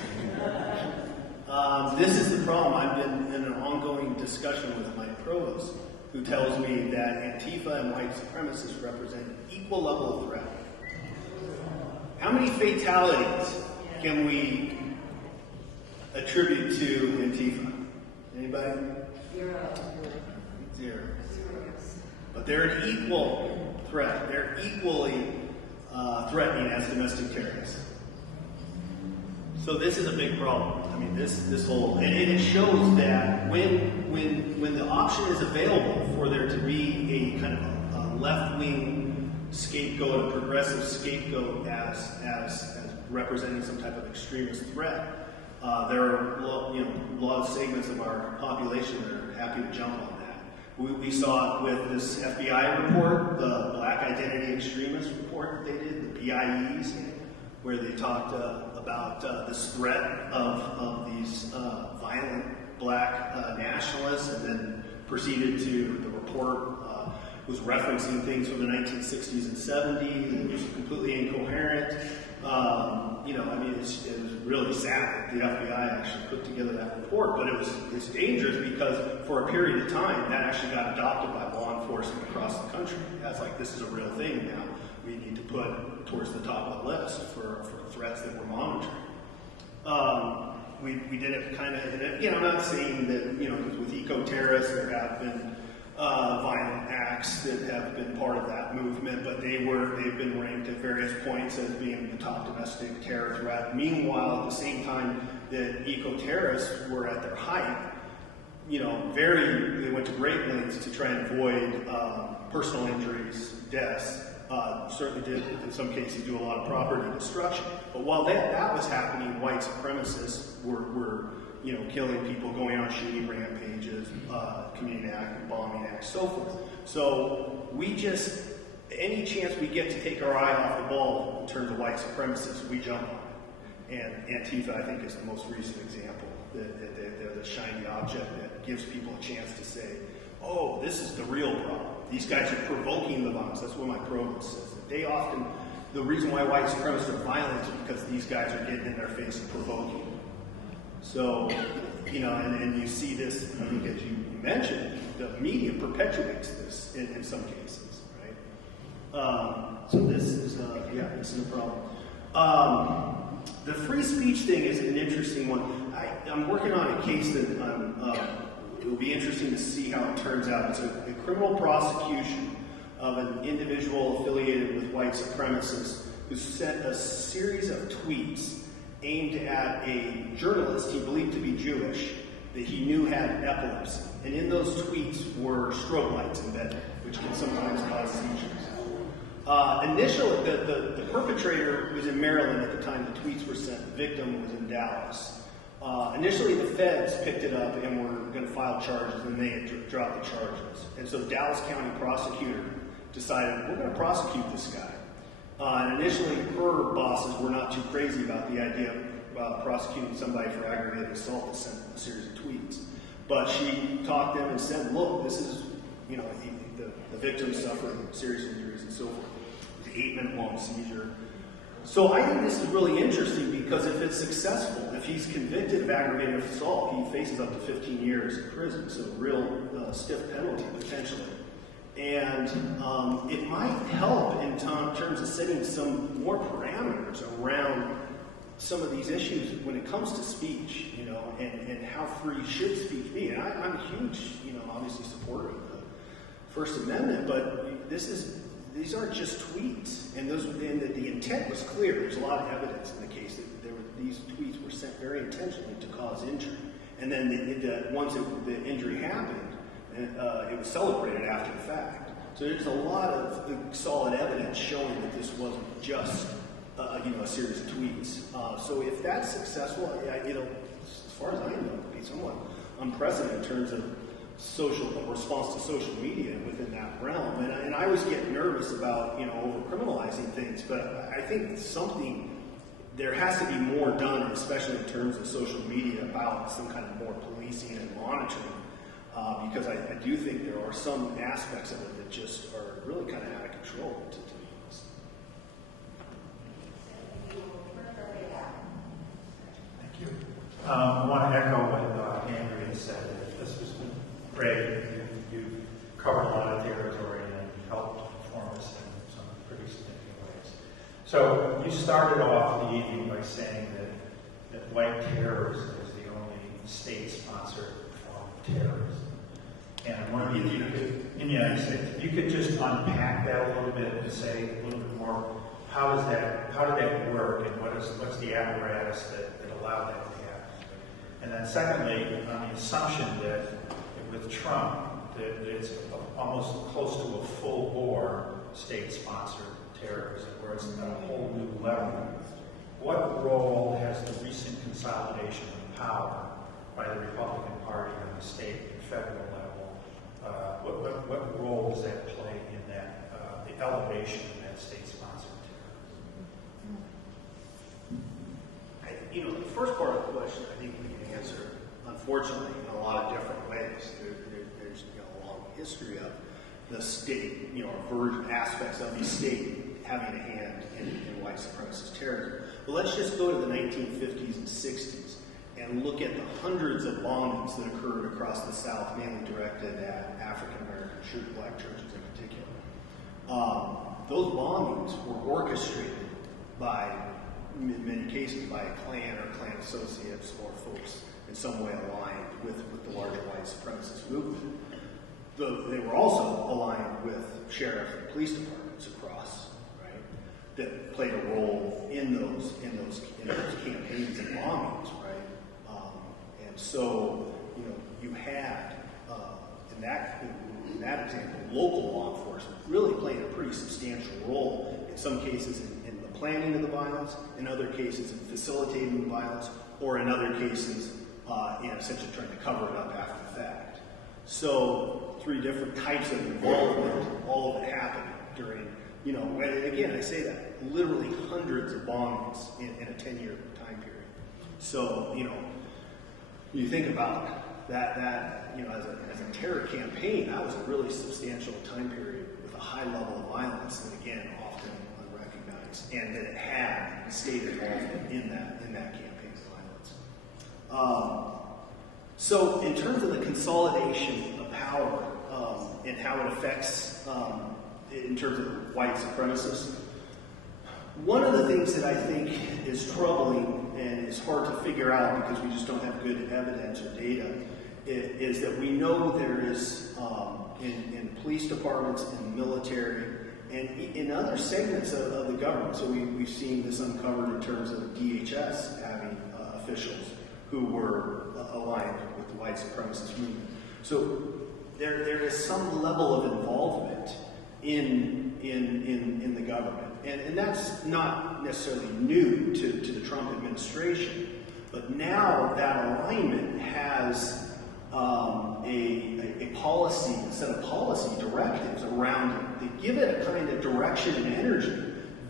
This is the problem. I've been in an ongoing discussion with my provost, who tells me that Antifa and white supremacists represent an equal level of threat. How many fatalities can we attribute to Antifa? Anybody? Zero. But they're an equal threat. They're equally threatening as domestic terrorists. So this is a big problem. I mean, this whole, and it shows that when the option is available for there to be a kind of a left-wing scapegoat, a progressive scapegoat as representing some type of extremist threat, there are a lot of segments of our population that are happy to jump on that. We saw it with this FBI report, the Black Identity Extremist report that they did, the BIEs, where they talked about this threat of these violent black nationalists, and then proceeded to, the report was referencing things from the 1960s and 70s. It was completely incoherent. It was really sad that the FBI actually put together that report, but it's dangerous because for a period of time that actually got adopted by law enforcement across the country. That's like, this is a real thing now. We need to put towards the top of the list for threats that we're monitoring. We did it kind of, I'm not saying that, because with eco-terrorists there have been violent acts that have been part of that movement, but they've been ranked at various points as being the top domestic terror threat. Meanwhile, at the same time that eco-terrorists were at their height, they went to great lengths to try and avoid personal injuries, deaths. Certainly did, in some cases, do a lot of property destruction. But while that was happening, white supremacists were killing people, going on shooting rampages, committing acts, bombing acts, so forth. So any chance we get to take our eye off the ball in terms of white supremacists, we jump on it. And Antifa, I think, is the most recent example. They're the shiny object that gives people a chance to say, oh, this is the real problem. These guys are provoking the violence. That's what my provost says. The reason why white supremacists are violent is because these guys are getting in their face and provoking them. So, and you see this, I think, as you mentioned, the media perpetuates this in some cases, right? So this is a problem. The free speech thing is an interesting one. I'm working on a case that it will be interesting to see how it turns out. It's a criminal prosecution of an individual affiliated with white supremacists who sent a series of tweets aimed at a journalist he believed to be Jewish that he knew had epilepsy. And in those tweets were strobe lights embedded, which can sometimes cause seizures. Initially, the perpetrator was in Maryland at the time the tweets were sent. The victim was in Dallas. Initially, the feds picked it up and were going to file charges, and they had dropped the charges. And so Dallas County prosecutor decided, we're going to prosecute this guy. And initially, her bosses were not too crazy about the idea of prosecuting somebody for aggravated assault that sent a series of tweets. But she talked to them and said, look, this is, the victim suffered serious injuries and so forth. It was an 8-minute long seizure. So I think this is really interesting because if it's successful, if he's convicted of aggravated assault, he faces up to 15 years in prison, so a real stiff penalty potentially. And it might help in terms terms of setting some more parameters around some of these issues when it comes to speech, you know, and how free should speech be. And I'm a huge, you know, obviously supporter of the First Amendment, but these aren't just tweets, and the intent was clear. There's a lot of evidence in the case that these tweets were sent very intentionally to cause injury, and then once the injury happened, it was celebrated after the fact. So there's a lot of solid evidence showing that this wasn't just a series of tweets. So if that's successful, it'll, as far as I know, be somewhat unprecedented in terms of response to social media within that realm. And I was getting nervous about, you know, over-criminalizing things, but I think there has to be more done, especially in terms of social media, about some kind of more policing and monitoring, because I do think there are some aspects of it that just are really kind of out of control, to be honest. Thank you. I want to echo what Andrea said. This has been great. You've covered a lot of territory and helped inform us in some pretty significant ways. So you started off the evening by saying that white terrorism is the only state-sponsored form of terrorism. And I'm wondering if you could, in the United States, if you could just unpack that a little bit and say a little bit more, how did that work, and what's the apparatus that allowed that to happen? And then secondly, on the assumption that with Trump, that it's almost close to a full-bore state-sponsored terrorism, where it's at a whole new level. What role has the recent consolidation of power by the Republican Party on the state and federal level? What role does that play in that the elevation of that state-sponsored terrorism? The first part of the question, I think we can answer, unfortunately, in a lot of different ways. There's a long history of the state, or aspects of the state having a hand in white supremacist terrorism. But let's just go to the 1950s and 60s and look at the hundreds of bombings that occurred across the South, mainly directed at African-American black churches in particular. Those bombings were orchestrated by, in many cases, by a Klan or Klan associates or folks in some way aligned with the larger white supremacist movement. They were also aligned with sheriff and police departments across, right, that played a role in those campaigns and bombings, right. And so, you had in that example, local law enforcement really played a pretty substantial role in some cases in the planning of the violence, in other cases in facilitating the violence, or in other cases essentially trying to cover it up after the fact. So 3 different types of involvement, all of it happened during, again, I say that, literally hundreds of bombings in a 10-year time period. So, you think about that as a terror campaign, that was a really substantial time period with a high level of violence that, again, often unrecognized, and that it had state involvement in that campaign's violence. So in terms of the consolidation of power and how it affects, in terms of white supremacists, one of the things that I think is troubling and is hard to figure out because we just don't have good evidence or data is that we know there is in police departments, in the military, and in other segments of the government. So we've seen this uncovered in terms of DHS having officials who were aligned with the white supremacist movement. So there is some level of involvement in the government. And that's not necessarily new to the Trump administration, but now that alignment has a policy, a set of policy directives around it that give it a kind of direction and energy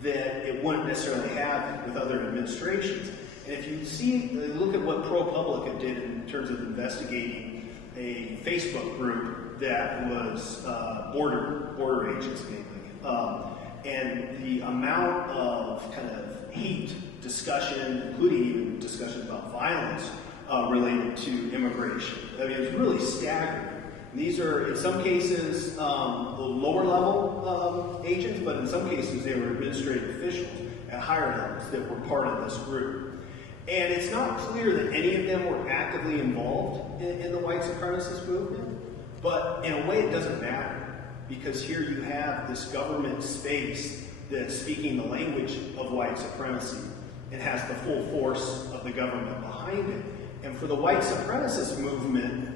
that it wouldn't necessarily have with other administrations. And if you look at what ProPublica did in terms of investigating a Facebook group that was border agents mainly, and the amount of kind of hate discussion, including even discussion about violence related to immigration. I mean, it was really staggering These are, in some cases, lower level agents, but in some cases they were administrative officials at higher levels that were part of this group. And it's not clear that any of them were actively involved in the white supremacist movement, but in a way it doesn't matter, because here you have this government space that's speaking the language of white supremacy and has the full force of the government behind it. And for the white supremacist movement,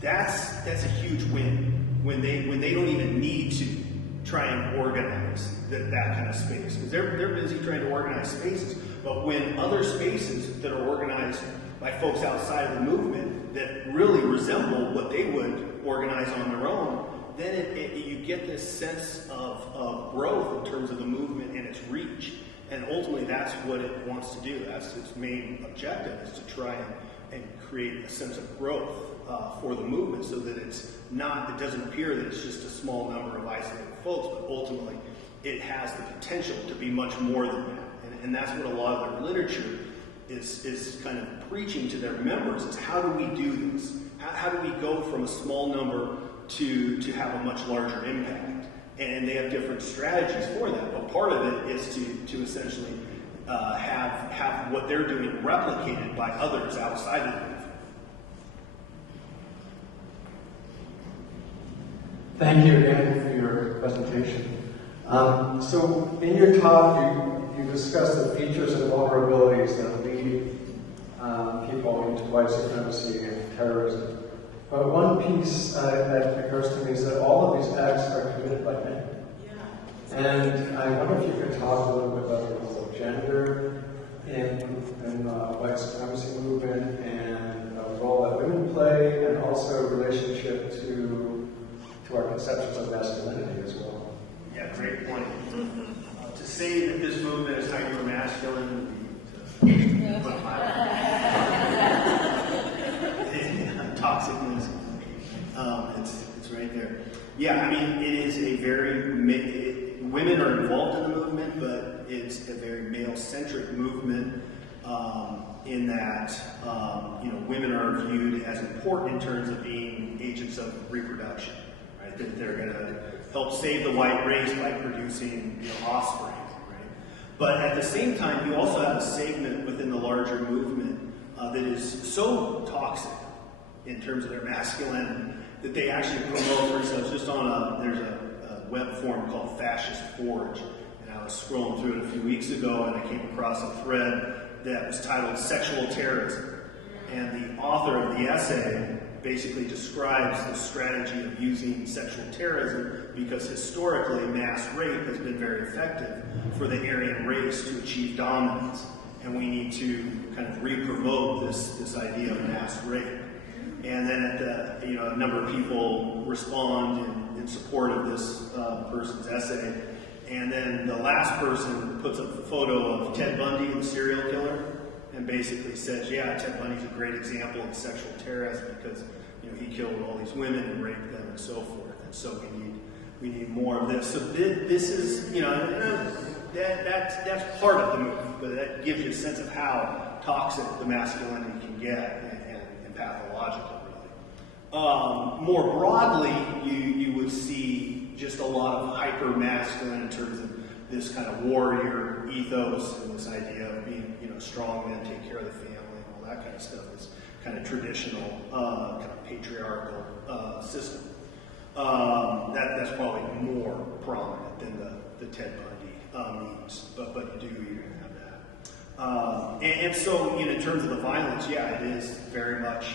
that's a huge win when they don't even need to try and organize that kind of space, because they're busy trying to organize spaces. But when other spaces that are organized by folks outside of the movement that really resemble what they would organize on their own, then you get this sense of growth in terms of the movement and its reach. And ultimately, that's what it wants to do. That's its main objective, is to try and create a sense of growth for the movement, so that it doesn't appear that it's just a small number of isolated folks, but ultimately it has the potential to be much more than that. And that's what a lot of their literature is kind of preaching to their members, is how do we do this? How do we go from a small number to have a much larger impact? And they have different strategies for that, but part of it is to essentially have what they're doing replicated by others outside of the movement. Thank you again for your presentation. So in your talk, you discussed the features and vulnerabilities that lead people into white supremacy and terrorism. But one piece that occurs to me is that all of these acts are committed by men. Yeah. And I wonder if you could talk a little bit about the role of gender in the white supremacy movement, and the role that women play, and also relationship to our conceptions of masculinity as well. Yeah, great point. To say that this movement is hyper-masculine would be to put toxicness. It's right there. Yeah, I mean, it is a very, women are involved in the movement, but it's a very male-centric movement in that, women are viewed as important in terms of being agents of reproduction. That they're going to help save the white race by producing offspring, right? But at the same time, you also have a segment within the larger movement that is so toxic in terms of their masculinity that they actually promote themselves just on there's a web forum called Fascist Forge, and I was scrolling through it a few weeks ago, and I came across a thread that was titled "Sexual Terrorism," and the author of the essay basically describes the strategy of using sexual terrorism because historically mass rape has been very effective for the Aryan race to achieve dominance, and we need to kind of re-promote this idea of mass rape. And then a number of people respond in support of this person's essay, and then the last person puts up a photo of Ted Bundy, the serial killer, and basically says, yeah, Ted Bundy's a great example of sexual terrorism because he killed all these women and raped them and so forth. And so we need more of this. So this is that's part of the movement, but that gives you a sense of how toxic the masculinity can get and pathological, really. More broadly, you would see just a lot of hyper masculine in terms of this kind of warrior ethos and this idea of being strong men, take care of the family, and all that kind of stuff. This kind of traditional, kind of patriarchal system. That's probably more prominent than the Ted Bundy memes, but you're going to have that. And so, in terms of the violence, yeah, it is very much,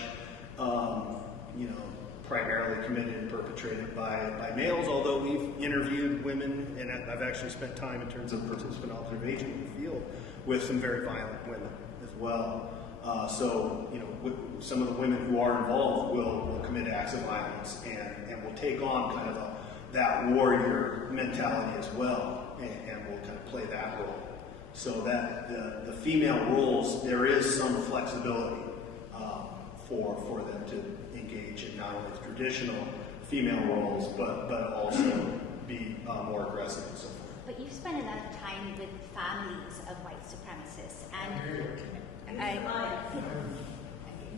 primarily committed and perpetrated by males, although we've interviewed women, and I've actually spent time in terms of participant observation in the field with some very violent women as well. So, some of the women who are involved will commit acts of violence and will take on kind of that warrior mentality as well, and will kind of play that role. So that the female roles, there is some flexibility for them to engage in not only the traditional female roles, but also be more aggressive and so forth. But you've spent enough time with families of white supremacists, and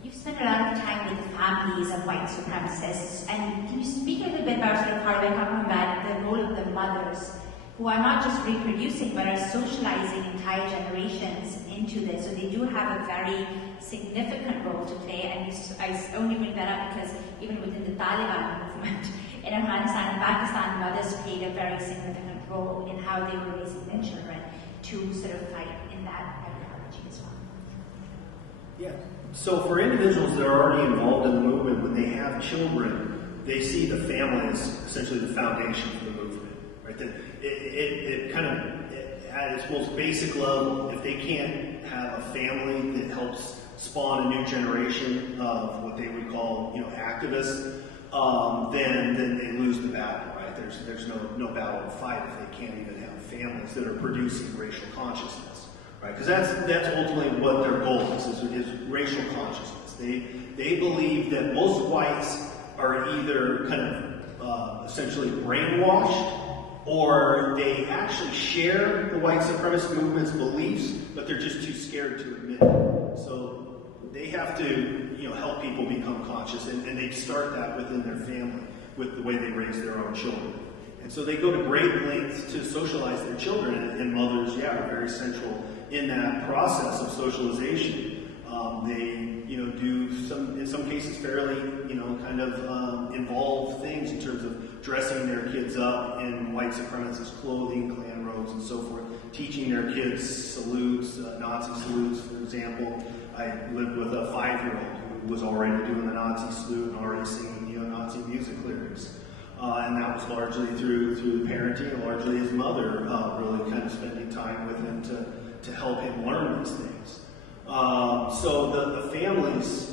you've spent a lot of time with families of white supremacists, and can you speak a little bit about sort of how they're talking about the role of the mothers, who are not just reproducing, but are socializing entire generations into this. So they do have a very significant role to play, and I only bring that up because even within the Taliban movement in Afghanistan and Pakistan, mothers played a very significant role in how they were raising their children to sort of fight in that ideology as well. Yeah. So for individuals that are already involved in the movement, when they have children, they see the family as essentially the foundation for the movement, right? That it kind of, at its most basic level, if they can't have a family that helps spawn a new generation of what they would call, activists, then they lose the battle, right? There's no battle to fight if they can't even have families that are producing racial consciousness, right? Because that's ultimately what their goal is racial consciousness. They believe that most whites are either kind of essentially brainwashed, or they actually share the white supremacist movement's beliefs, but they're just too scared to admit it. So they have to, help people become conscious, and they start that within their family with the way they raise their own children. And so they go to great lengths to socialize their children, and mothers, are very central in that process of socialization. They, do in some cases fairly, kind of involved things in terms of dressing their kids up in white supremacist clothing, Klan robes, and so forth, teaching their kids salutes, Nazi salutes, for example. I lived with a 5-year-old who was already doing the Nazi salute and already singing neo-Nazi music lyrics. And that was largely through the parenting, and largely his mother really kind of spending time with him to help him learn these things. So the families,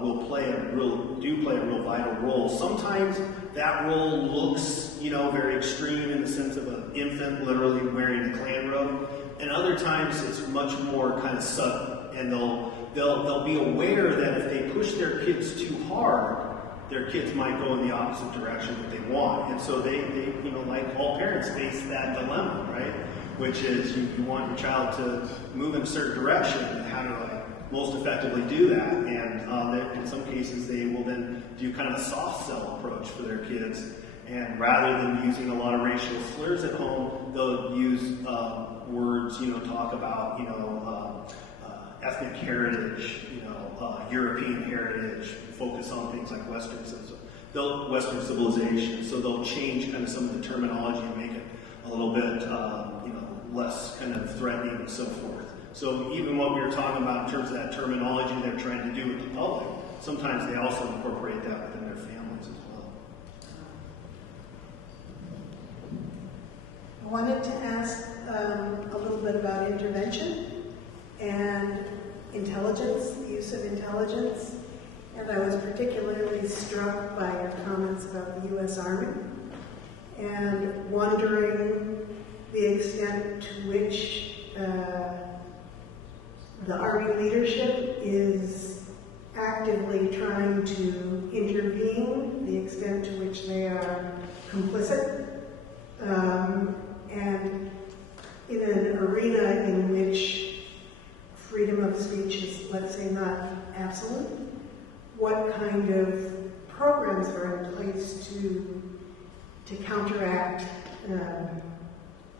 will play a real vital role. Sometimes that role looks, very extreme in the sense of an infant literally wearing a Klan robe, and other times it's much more kind of subtle, and they'll be aware that if they push their kids too hard, their kids might go in the opposite direction that they want, and so they like all parents face that dilemma, right? Which is you want your child to move in a certain direction, and how do I most effectively do that? And in some cases, they will then do kind of a soft sell approach for their kids, and rather than using a lot of racial slurs at home, they'll use words, talk about, ethnic heritage, European heritage, focus on things like Western civilization. So they'll change kind of some of the terminology and make it a little bit, less kind of threatening and so forth. So even what we were talking about in terms of that terminology they're trying to do with the public, sometimes they also incorporate that within their families as well. I wanted to ask a little bit about intervention and intelligence, the use of intelligence, and I was particularly struck by your comments about the U.S. Army and wondering the extent to which the Army leadership is actively trying to intervene, the extent to which they are complicit, and in an arena in which freedom of speech is, let's say, not absolute, what kind of programs are in place to counteract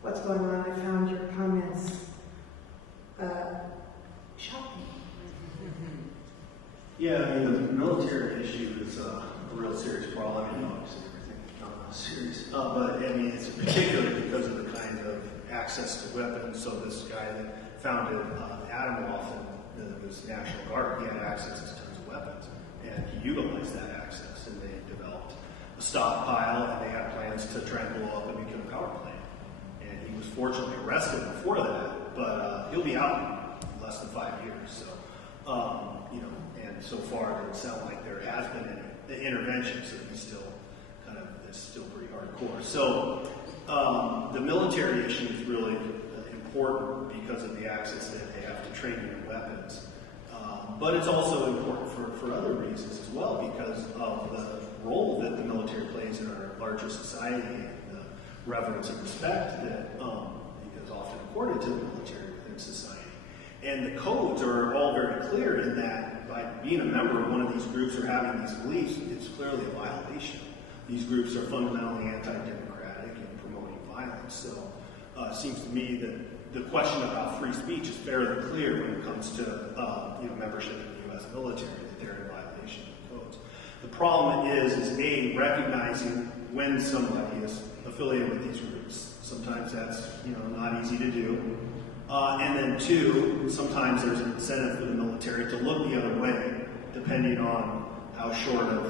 what's going on? I found your comments shocking. Yeah, the military issue is a real serious problem. Obviously everything not serious, but it's particularly because of the kind of access to weapons. So this guy that founded Adamov, and it was National Guard, he had access to tons of weapons, and he utilized that access, and they developed a stockpile, and they had plans to try and blow up a nuclear power plant. And he was fortunately arrested before that, but he'll be out in less than 5 years. So, and so far it doesn't sound like there has been any intervention, so he's still it's still pretty hardcore. So the military issue is really important because of the access that they have to training and weapons. But it's also important for other reasons as well, because of the role that the military plays in our larger society and the reverence and respect that is often accorded to the military within society. And the codes are all very clear in that by being a member of one of these groups or having these beliefs, it's clearly a violation. These groups are fundamentally anti-democratic and promoting violence. So it seems to me that the question about free speech is fairly clear when it comes to membership in the U.S. military, that they're in violation of the codes. The problem is A, recognizing when somebody is affiliated with these groups. Sometimes that's not easy to do. And then 2, sometimes there's an incentive for the military to look the other way, depending on how short of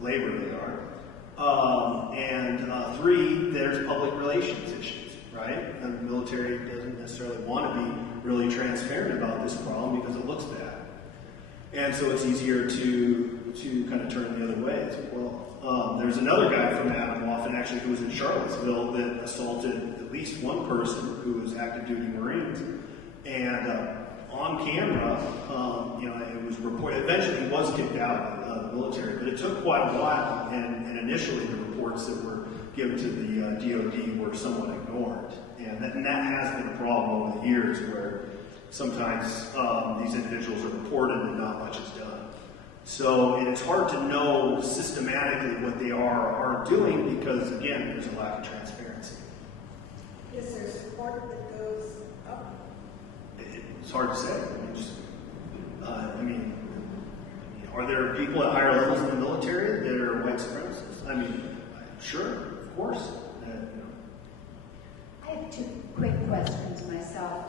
labor they are. And 3, there's public relations issues, right? And the military doesn't necessarily want to be really transparent about this problem because it looks bad. And so it's easier to kind of turn the other way. Well, there's another guy from Adamwaffen actually who was in Charlottesville that assaulted at least one person who was active duty Marines. And on camera, it was reported, eventually he was kicked out of the military, but it took quite a while, and initially the reports that were given to the DOD were somewhat ignored. And that has been a problem over the years, where sometimes these individuals are reported and not much is done. So it's hard to know systematically what they are doing because, again, there's a lack of transparency. Is there support that goes up? It's hard to say. Are there people at higher levels in the military that are white supremacists? Sure, of course. I have 2 quick questions myself.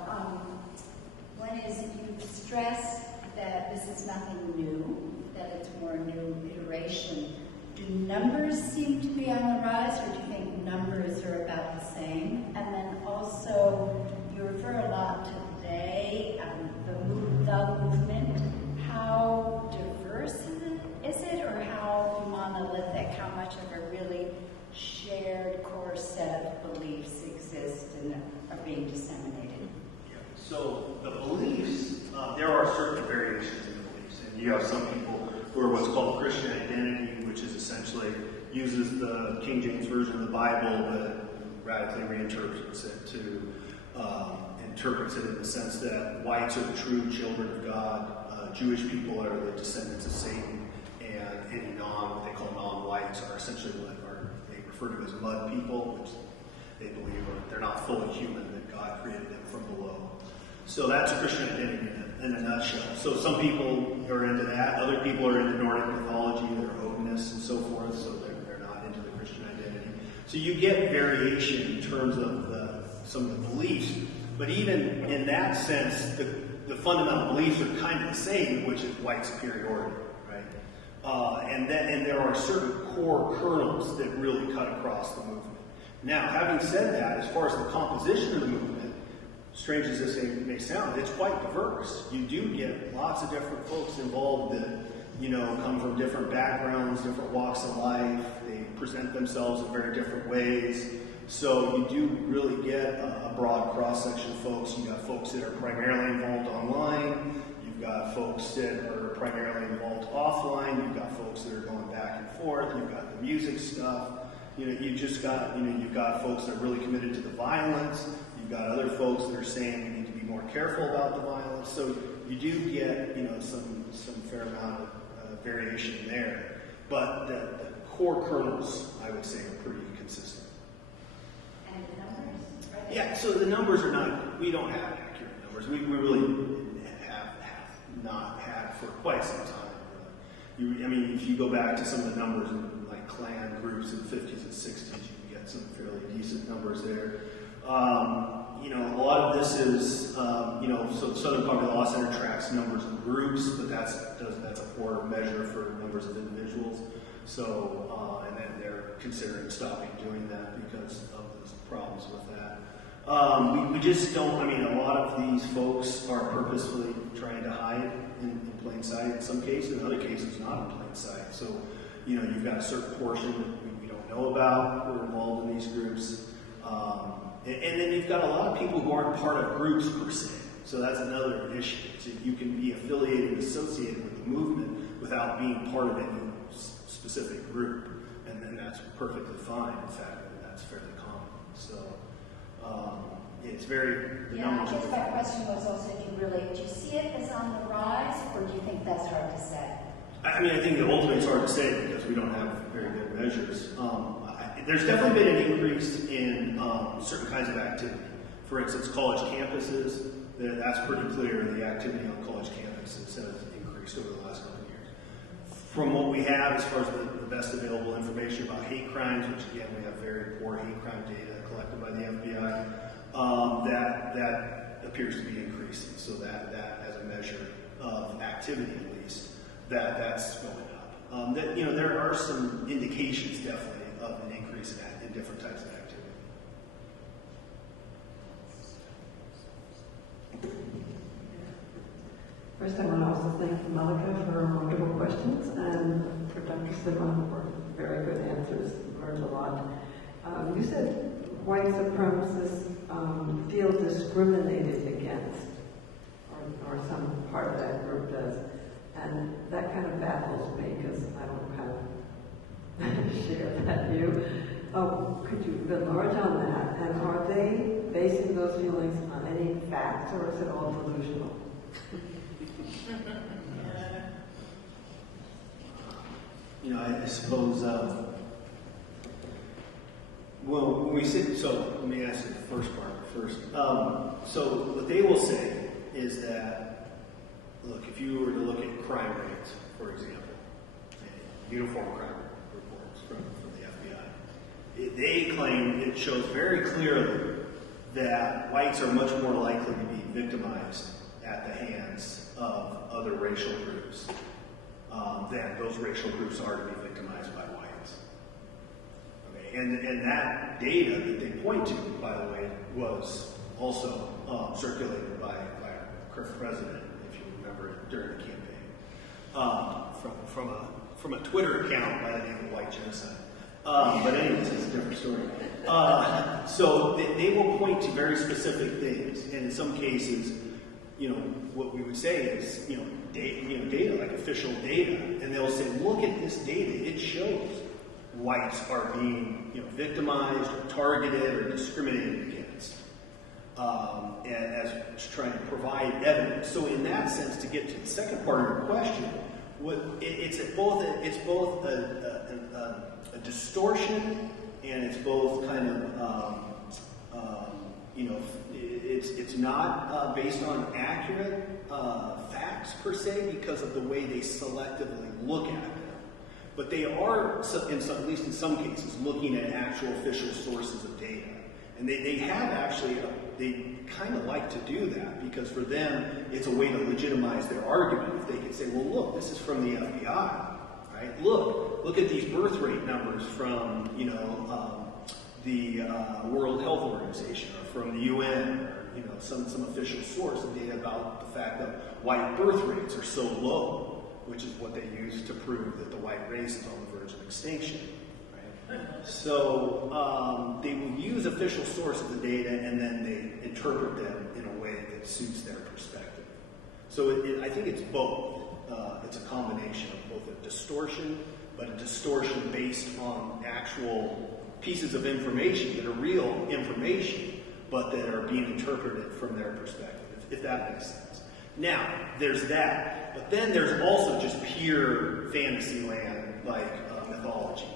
One is, you stress that this is nothing new, that it's more a new iteration. Do numbers seem to be on the rise, or do you think numbers are about the same? And then also, you refer a lot to they, the movement. How diverse is it, or how monolithic? How much of a really shared core set of beliefs exist and are being disseminated? So the beliefs, there are certain variations in the beliefs, and you have some people who are what's called Christian identity, which is essentially uses the King James Version of the Bible, but radically reinterprets it to interprets it in the sense that whites are the true children of God, Jewish people are the descendants of Satan, and any what they call non-whites are essentially what they refer to as mud people, which they believe they're not fully human, that God created them from below. So that's Christian identity in a nutshell. So some people are into that. Other people are into Nordic mythology, they're Odinists and so forth, so they're not into the Christian identity. So you get variation in terms of some of the beliefs, but even in that sense, the fundamental beliefs are kind of the same, which is white superiority, right? And there are certain core kernels that really cut across the movement. Now, having said that, as far as the composition of the movement, strange as this may sound, it's quite diverse. You do get lots of different folks involved that, come from different backgrounds, different walks of life. They present themselves in very different ways. So you do really get a broad cross-section of folks. You've got folks that are primarily involved online. You've got folks that are primarily involved offline. You've got folks that are going back and forth. You've got the music stuff. You've got folks that are really committed to the violence. You've got other folks that are saying we need to be more careful about the violence. So you do get, some fair amount of variation there. But the core kernels, I would say, are pretty consistent. And the numbers? Yeah, so the numbers are not, we don't have accurate numbers. We really have not had for quite some time. If you go back to some of the numbers in like clan groups in the 50s and 60s, you can get some fairly decent numbers there. A lot of this is, so the Southern Poverty Law Center tracks numbers of groups, but that's a poor measure for numbers of individuals. So, and then they're considering stopping doing that because of the problems with that. We just don't, a lot of these folks are purposefully trying to hide in plain sight in some cases, in other cases not in plain sight. So, you've got a certain portion that we don't know about who are involved in these groups. And then you've got a lot of people who aren't part of groups per se. So that's another issue. So you can be affiliated and associated with the movement without being part of any specific group. And then that's perfectly fine. In fact, that's fairly common. So, it's very, the Yeah, I numbers guess are. my question was also, do you see it as on the rise, or do you think that's hard to say? I mean, I think that ultimately it's hard to say because we don't have very good measures. There's definitely been an increase in certain kinds of activity. For instance, college campuses, that's pretty clear. The activity on college campuses has increased over the last couple of years. From what we have as far as the best available information about hate crimes, which again, we have very poor hate crime data collected by the FBI, that appears to be increasing. So that as a measure of activity at least, that's going up. There are some indications definitely of an increase in different types of activity. First, I want to also thank Mehlaqa for her wonderful questions and for Dr. Simon for very good answers. Learned a lot. You said white supremacists feel discriminated against, or some part of that group does. And that kind of baffles me because I don't kind of share that view. Could you enlarge on that? And are they basing those feelings on any facts, or is it all delusional? I suppose, well, when we sit, so let me ask you the first part first. So what they will say is that, look, if you were to look at crime rates, for example, uniform crime reports from the FBI, they claim it shows very clearly that whites are much more likely to be victimized at the hands of other racial groups than those racial groups are to be victimized by whites. Okay, and that data that they point to, by the way, was also circulated by our current president, if you remember it, during the campaign, from a Twitter account by the name of White Genocide. But anyways, it's a different story. So they will point to very specific things, and in some cases, what we would say is, data, like official data, and they'll say, look at this data, it shows whites are being, victimized or targeted or discriminated against, as trying to provide evidence. So in that sense, to get to the second part of your question, it's both a distortion, and it's both kind of it's not based on accurate facts per se because of the way they selectively look at them, but they are, at least in some cases, looking at actual official sources of data, and they have actually they kind of like to do that because for them it's a way to legitimize their argument. If they can say, well, look, this is from the FBI, right? Look at these birth rate numbers from the World Health Organization or from the UN or some official source of data about the fact that white birth rates are so low, which is what they use to prove that the white race is on the verge of extinction. Right? So they will use official sources of data and then they interpret them in a way that suits their perspective. So I think it's both. It's a combination of both a distortion, but a distortion based on actual pieces of information that are real information, but that are being interpreted from their perspective, if that makes sense. Now, there's that, but then there's also just pure fantasy land, like mythology.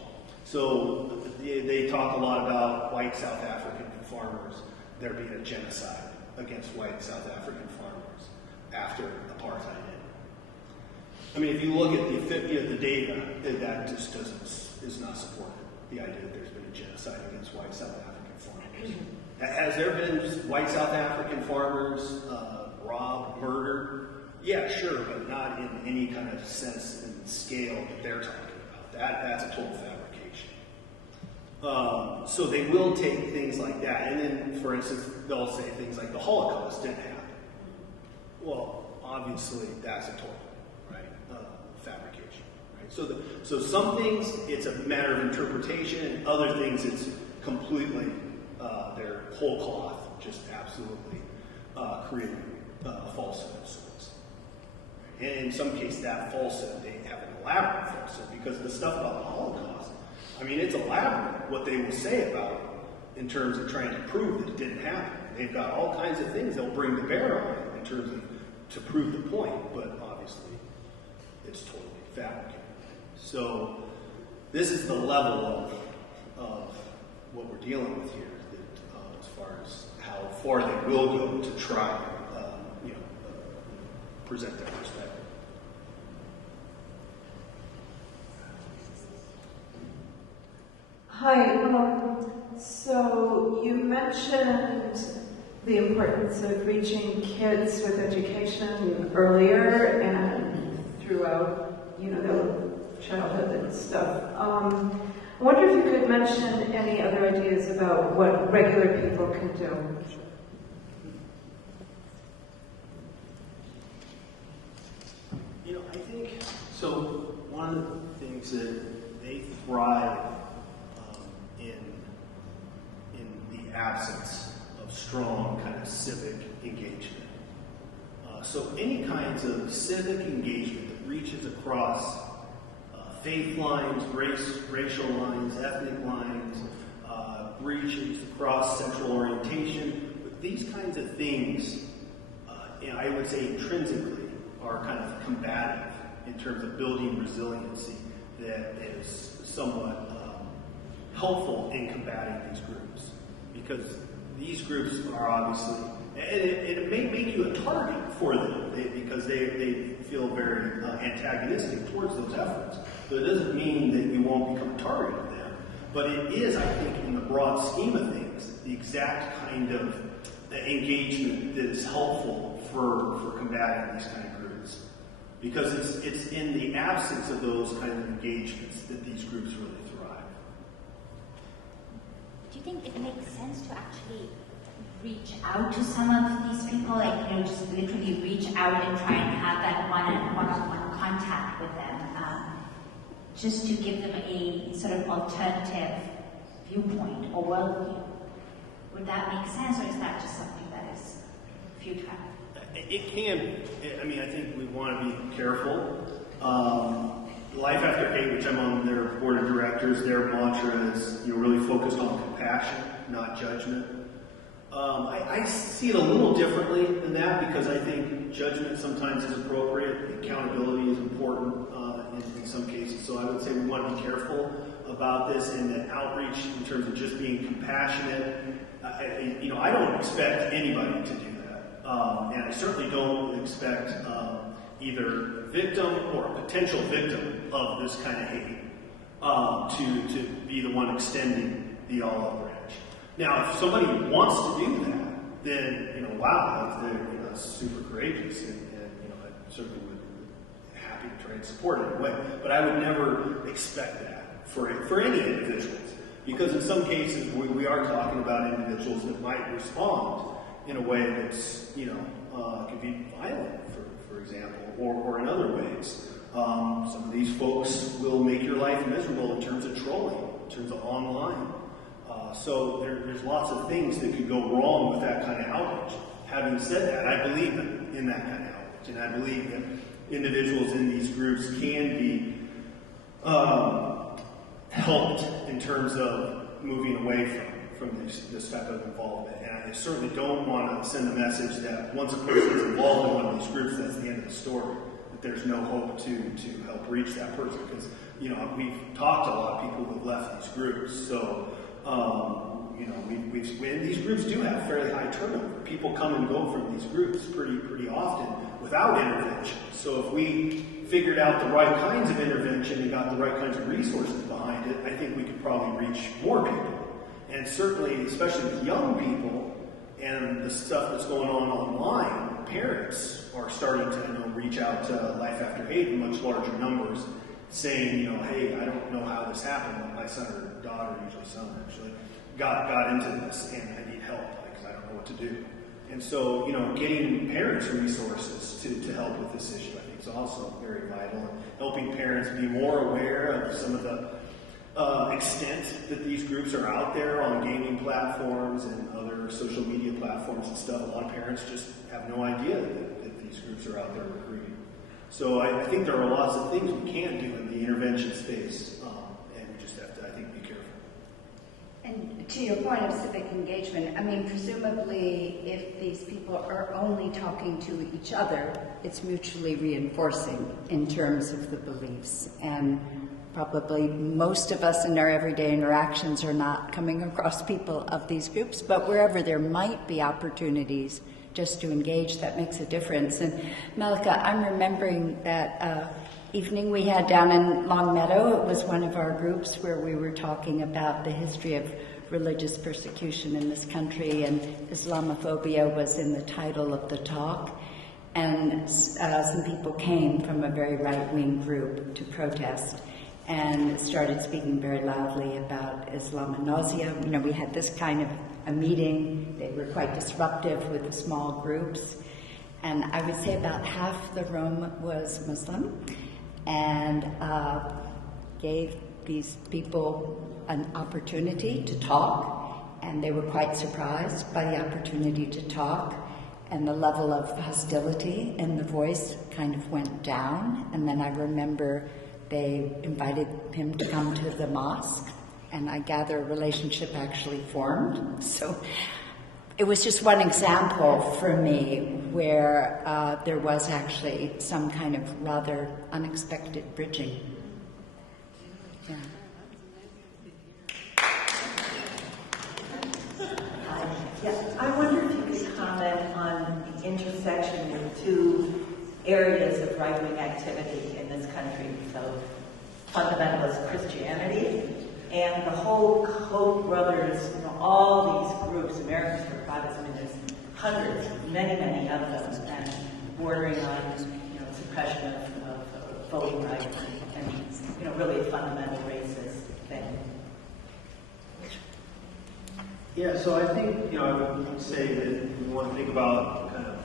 So they talk a lot about white South African farmers, there being a genocide against white South African farmers after apartheid ended. I mean, if you look at the data, that just is not supported. The idea that there's been a genocide against white South African farmers. Has there been white South African farmers robbed, murdered? Yeah, sure, but not in any kind of sense and scale that they're talking about. That's a total fabrication. So they will take things like that, and then, for instance, they'll say things like the Holocaust didn't happen. Well, obviously, that's a total, fabrication. Right? So some things, it's a matter of interpretation, and other things, it's completely their whole cloth, just absolutely creating a falsehood of sorts. And in some cases, that falsehood, they have an elaborate falsehood, because the stuff about the Holocaust, I mean, it's elaborate what they will say about it in terms of trying to prove that it didn't happen. they've got all kinds of things they'll bring to bear on it in terms of to prove the point, but obviously it's totally fabricated. So this is the level of what we're dealing with here, that, as far as how far they will go to try present their perspective. Hi, so you mentioned the importance of reaching kids with education earlier and throughout, their childhood and stuff. I wonder if you could mention any other ideas about what regular people can do. I think, so one of the things that they thrive in the absence of strong kind of civic engagement. So any kinds of civic engagement that reaches across faith lines, racial lines, ethnic lines, reaches across sexual orientation, but these kinds of things, I would say intrinsically, are kind of combative in terms of building resiliency that is somewhat helpful in combating these groups. Because these groups are obviously, and it may make you a target for them because they feel very antagonistic towards those efforts. So it doesn't mean that you won't become a target of them, but it is, I think, in the broad scheme of things, the exact kind of engagement that is helpful for combating these kind of groups. Because it's in the absence of those kind of engagements that these groups really thrive. Do you think it makes sense to actually reach out to some of these people, just literally reach out and try and have that one-on-one contact with them, just to give them a sort of alternative viewpoint or worldview? Would that make sense, or is that just something that is futile? It can. I think we want to be careful. Life After Hate, which I'm on their board of directors, their mantra is really focused on compassion, not judgment. I see it a little differently than that because I think judgment sometimes is appropriate. Accountability is important in some cases. So I would say we want to be careful about this, and that outreach in terms of just being compassionate. I don't expect anybody to do that. And I certainly don't expect either victim or a potential victim of this kind of hate to be the one extending the olive branch. Now, if somebody wants to do that, then, wow, they're super courageous, and I certainly would be happy to try and support it in a way. But I would never expect that for any individuals, because in some cases we are talking about individuals that might respond in a way that's, could be violent, for example, or in other ways. Some of these folks will make your life miserable in terms of trolling, in terms of online. So there's lots of things that could go wrong with that kind of outreach. Having said that, I believe in that kind of outreach, and I believe that individuals in these groups can be helped in terms of moving away from this type of involvement. And I certainly don't want to send a message that once a person is involved in one of these groups, that's the end of the story. That there's no hope to help reach that person, because we've talked to a lot of people who have left these groups. So these groups do have fairly high turnover. People come and go from these groups pretty often without intervention. So if we figured out the right kinds of intervention and got the right kinds of resources behind it, I think we could probably reach more people. And certainly, especially with young people and the stuff that's going on online, parents are starting to reach out to Life After Hate in much larger numbers, saying, hey, I don't know how this happened. My son or daughter, usually son actually, got into this, and I need help because I don't know what to do. And so, getting parents resources to help with this issue, I think, is also very vital. And helping parents be more aware of some of the extent that these groups are out there on gaming platforms and other social media platforms and stuff. A lot of parents just have no idea that these groups are out there recruiting. So I think there are lots of things we can do in the intervention space, and we just have to, I think, be careful. And to your point of civic engagement, I mean, presumably if these people are only talking to each other, it's mutually reinforcing in terms of the beliefs. And probably most of us in our everyday interactions are not coming across people of these groups, but wherever there might be opportunities just to engage, that makes a difference. And Mehlaqa, I'm remembering that evening we had down in Longmeadow. It was one of our groups where we were talking about the history of religious persecution in this country, and Islamophobia was in the title of the talk. And some people came from a very right-wing group to protest and started speaking very loudly about Islam and nausea. You know, we had this kind of a meeting. They were quite disruptive with the small groups. And I would say about half the room was Muslim, and gave these people an opportunity to talk, and they were quite surprised by the opportunity to talk, and the level of hostility in the voice kind of went down. And then I remember they invited him to come to the mosque, and I gather a relationship actually formed. So it was just one example for me where there was actually some kind of rather unexpected bridging. Yeah. I wonder if you could comment on the intersection of two areas of right-wing activity in this country. So fundamentalist Christianity and the whole Koch brothers, you know, all these groups, Americans for Privacy. I mean, there's hundreds, many of them, and bordering on, you know, suppression of voting rights and, you know, really a fundamental racist thing. Yeah, so I think, you know, I would say that we want to think about kind of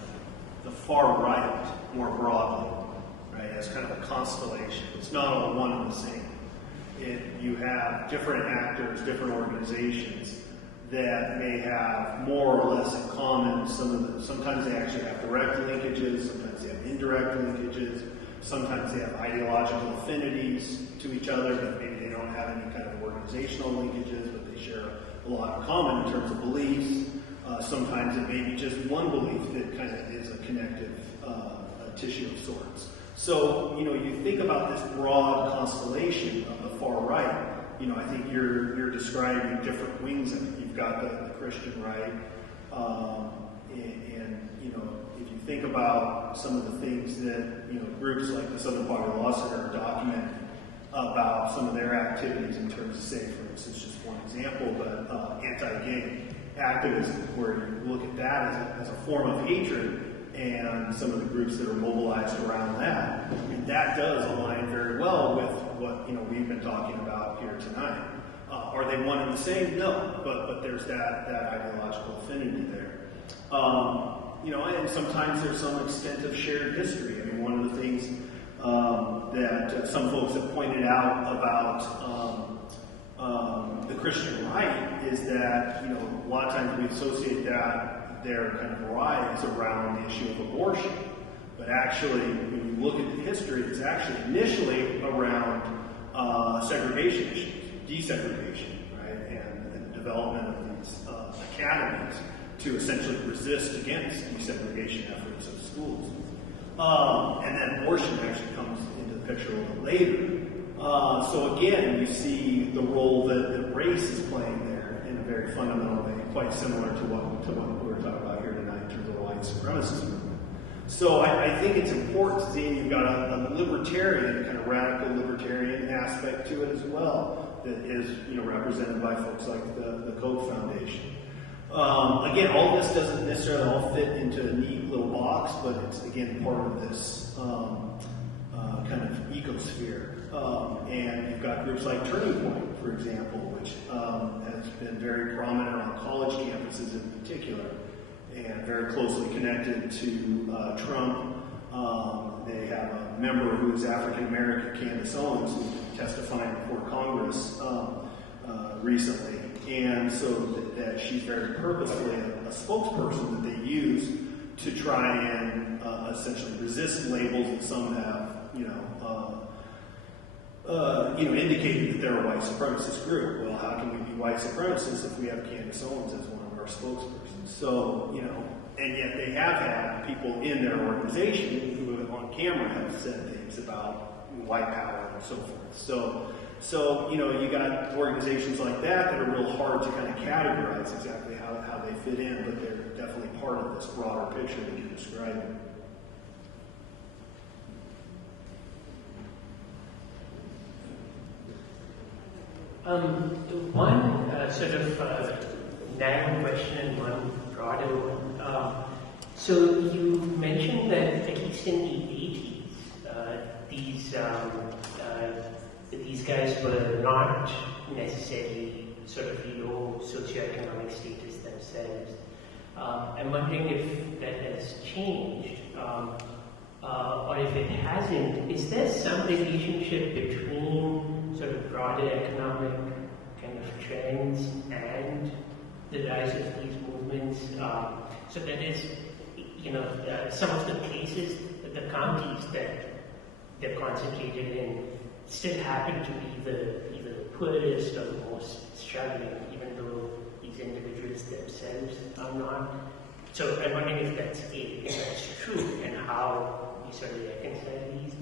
the far right more broadly, right, as kind of a constellation. It's not all one and the same. You have different actors, different organizations that may have more or less in common. Sometimes they actually have direct linkages, sometimes they have indirect linkages, sometimes they have ideological affinities to each other, but maybe they don't have any kind of organizational linkages, but they share a lot in common in terms of beliefs. Sometimes it may be just one belief that kind of is a connective tissue of sorts. So, you know, you think about this broad constellation of the far right, you know, I think you're describing different wings of it. You've got the Christian right, and, you know, if you think about some of the things that, you know, groups like the Southern Poverty Law Center are documenting about some of their activities in terms of, say, for instance, just one example, but anti-gay activism, where you look at that as a form of hatred, and some of the groups that are mobilized around that. And that does align very well with what, you know, we've been talking about here tonight. Are they one and the same? No, but there's that ideological affinity there. You know, and sometimes there's some extent of shared history. I mean, one of the things that some folks have pointed out about the Christian right is that, you know, a lot of times we associate their kind of rise around the issue of abortion. But actually, when you look at the history, it's actually initially around segregation issues, desegregation, right, and the development of these academies to essentially resist against desegregation efforts of schools. And then abortion actually comes into the picture a little later. So again, you see the role that race is playing there in a very fundamental way, quite similar to what we were talking about here tonight in terms of the white supremacist movement. So I think it's important to see you've got a libertarian, kind of radical libertarian aspect to it as well, that is, you know, represented by folks like the Koch Foundation. Again, all of this doesn't necessarily all fit into a neat little box, but it's, again, part of this kind of ecosphere. And you've got groups like Turning Point, for example, which has been very prominent on college campuses in particular, and very closely connected to Trump. They have a member who is African-American, Candace Owens, who testified before Congress recently. And so that she's very purposefully a spokesperson that they use to try and essentially resist labels that some have, you know, indicated that they're a white supremacist group. Well, how can we be white supremacists if we have Candace Owens as one of our spokespersons? So, and yet they have had people in their organization who on camera have said things about white power and so forth. So you got organizations like that are real hard to kind of categorize exactly how they fit in, but they're definitely part of this broader picture that you're describing. One sort of narrow question and one broader one. So you mentioned that at least in the 80s, these guys were not necessarily sort of low socioeconomic status themselves. I'm wondering if that has changed, or if it hasn't. Is there some relationship between sort of broader economic kind of trends and the rise of these movements? So that is, some of the places, the counties that they're concentrated in still happen to be either the poorest or the most struggling, even though these individuals themselves are not. So I'm wondering if that's true and how we sort of reconcile these.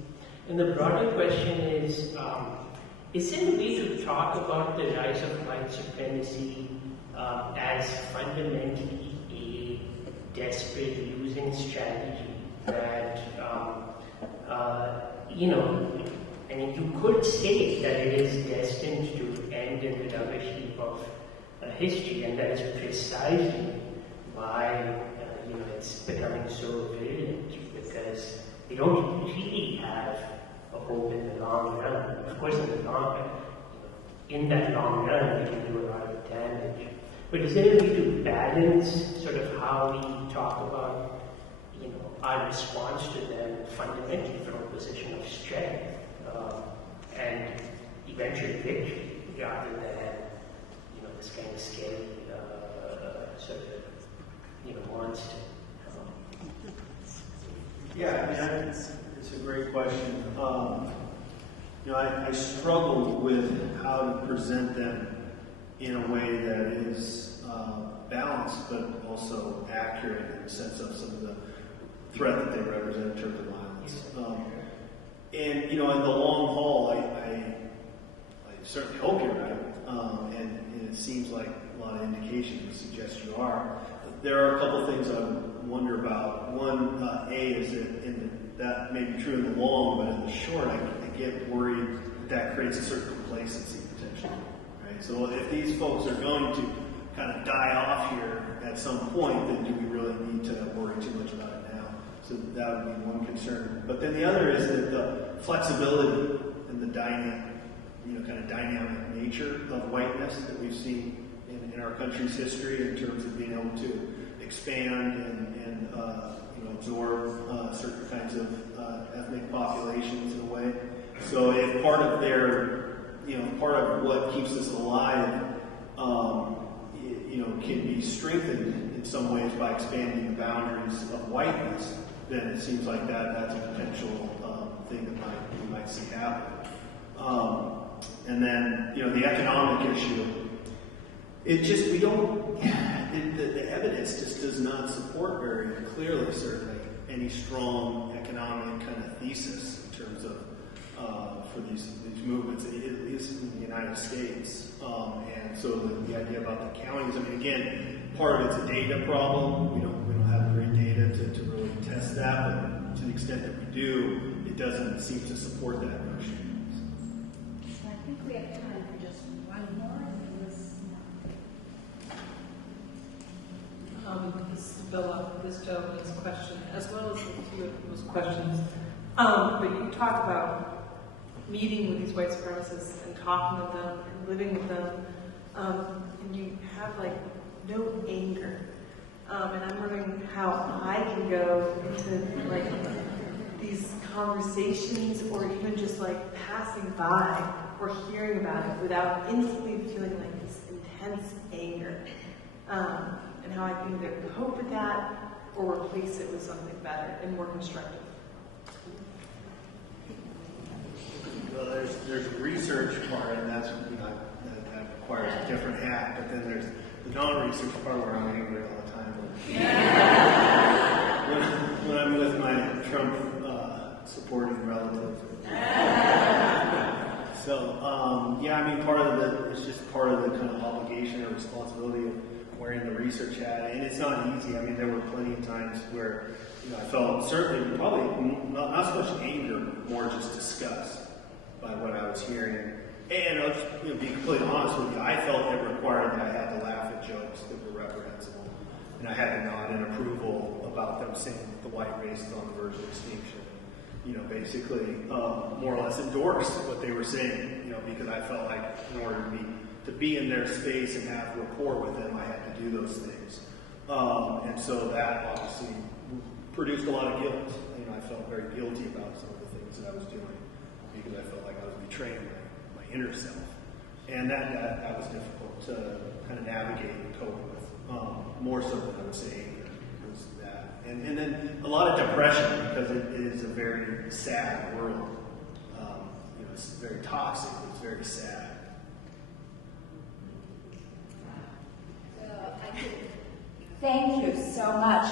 And the broader question is there a way to talk about the rise of white supremacy as fundamentally a desperate losing strategy that, you could say that it is destined to end in the rubbish heap of history, and that is precisely why it's becoming so virulent, because they don't really have a hope in the long run. Of course, in the long run, in that long run, they can do a lot of damage. But is there a way to balance sort of how we talk about our response to them fundamentally from a position of strength and eventual victory, rather than this kind of scary sort of monster? Yeah, it's a great question. I struggle with how to present them in a way that is balanced, but also accurate in the sense of some of the threat that they represent in terms of violence. And in the long haul, I certainly hope you're right, and it seems like a lot of indications suggest you are. There are a couple things I wonder about. One, is that may be true in the long, but in the short, I get worried that creates a certain complacency potentially. Right? So if these folks are going to kind of die off here at some point, then do we really need to worry too much about it now? So that would be one concern. But then the other is that the flexibility and the dynamic nature of whiteness that we've seen in our country's history in terms of being able to expand and absorb certain kinds of ethnic populations in a way. So if part of part of what keeps us alive, can be strengthened in some ways by expanding the boundaries of whiteness, then it seems like that's a potential thing that we might see happen. And then, the economic issue, the evidence just does not support very clearly, certainly, any strong economic kind of thesis in terms of, for these movements, at least in the United States. And so the idea about the counties, again, part of it's a data problem. We don't have great data to really test that, but to the extent that we do, it doesn't seem to support that notion. I think we have time for just one more. This is build up this gentleman's question, as well as a few of those questions. But you talk about meeting with these white supremacists and talking with them and living with them, and you have no anger. And I'm wondering how I can go into these conversations, or even just passing by or hearing about it without instantly feeling this intense anger. And how I can either cope with that or replace it with something better and more constructive. there's a research part, and that's that requires a different hat. But then there's the non-research part where I'm angry all the time. When I'm with my Trump supporting relatives. So yeah, I mean, it's just part of the kind of obligation or responsibility of wearing the research hat, and it's not easy. I mean, there were plenty of times where I felt certainly probably not so much anger, more just disgust by what I was hearing. And I'll just be completely honest with you, I felt it required that I had to laugh at jokes that were reprehensible, and I had to nod in approval about them saying the white race is on the verge of extinction. Basically more or less endorse what they were saying, because I felt like in order to be in their space and have rapport with them, I had to do those things. And so that obviously produced a lot of guilt. I felt very guilty about some of the things that I was doing because I felt like I was betraying my inner self. And that was difficult to kind of navigate and cope with, more so than I would say anger was that. And then a lot of depression, because it is a very sad world. It's very toxic, it's very sad. Thank you so much.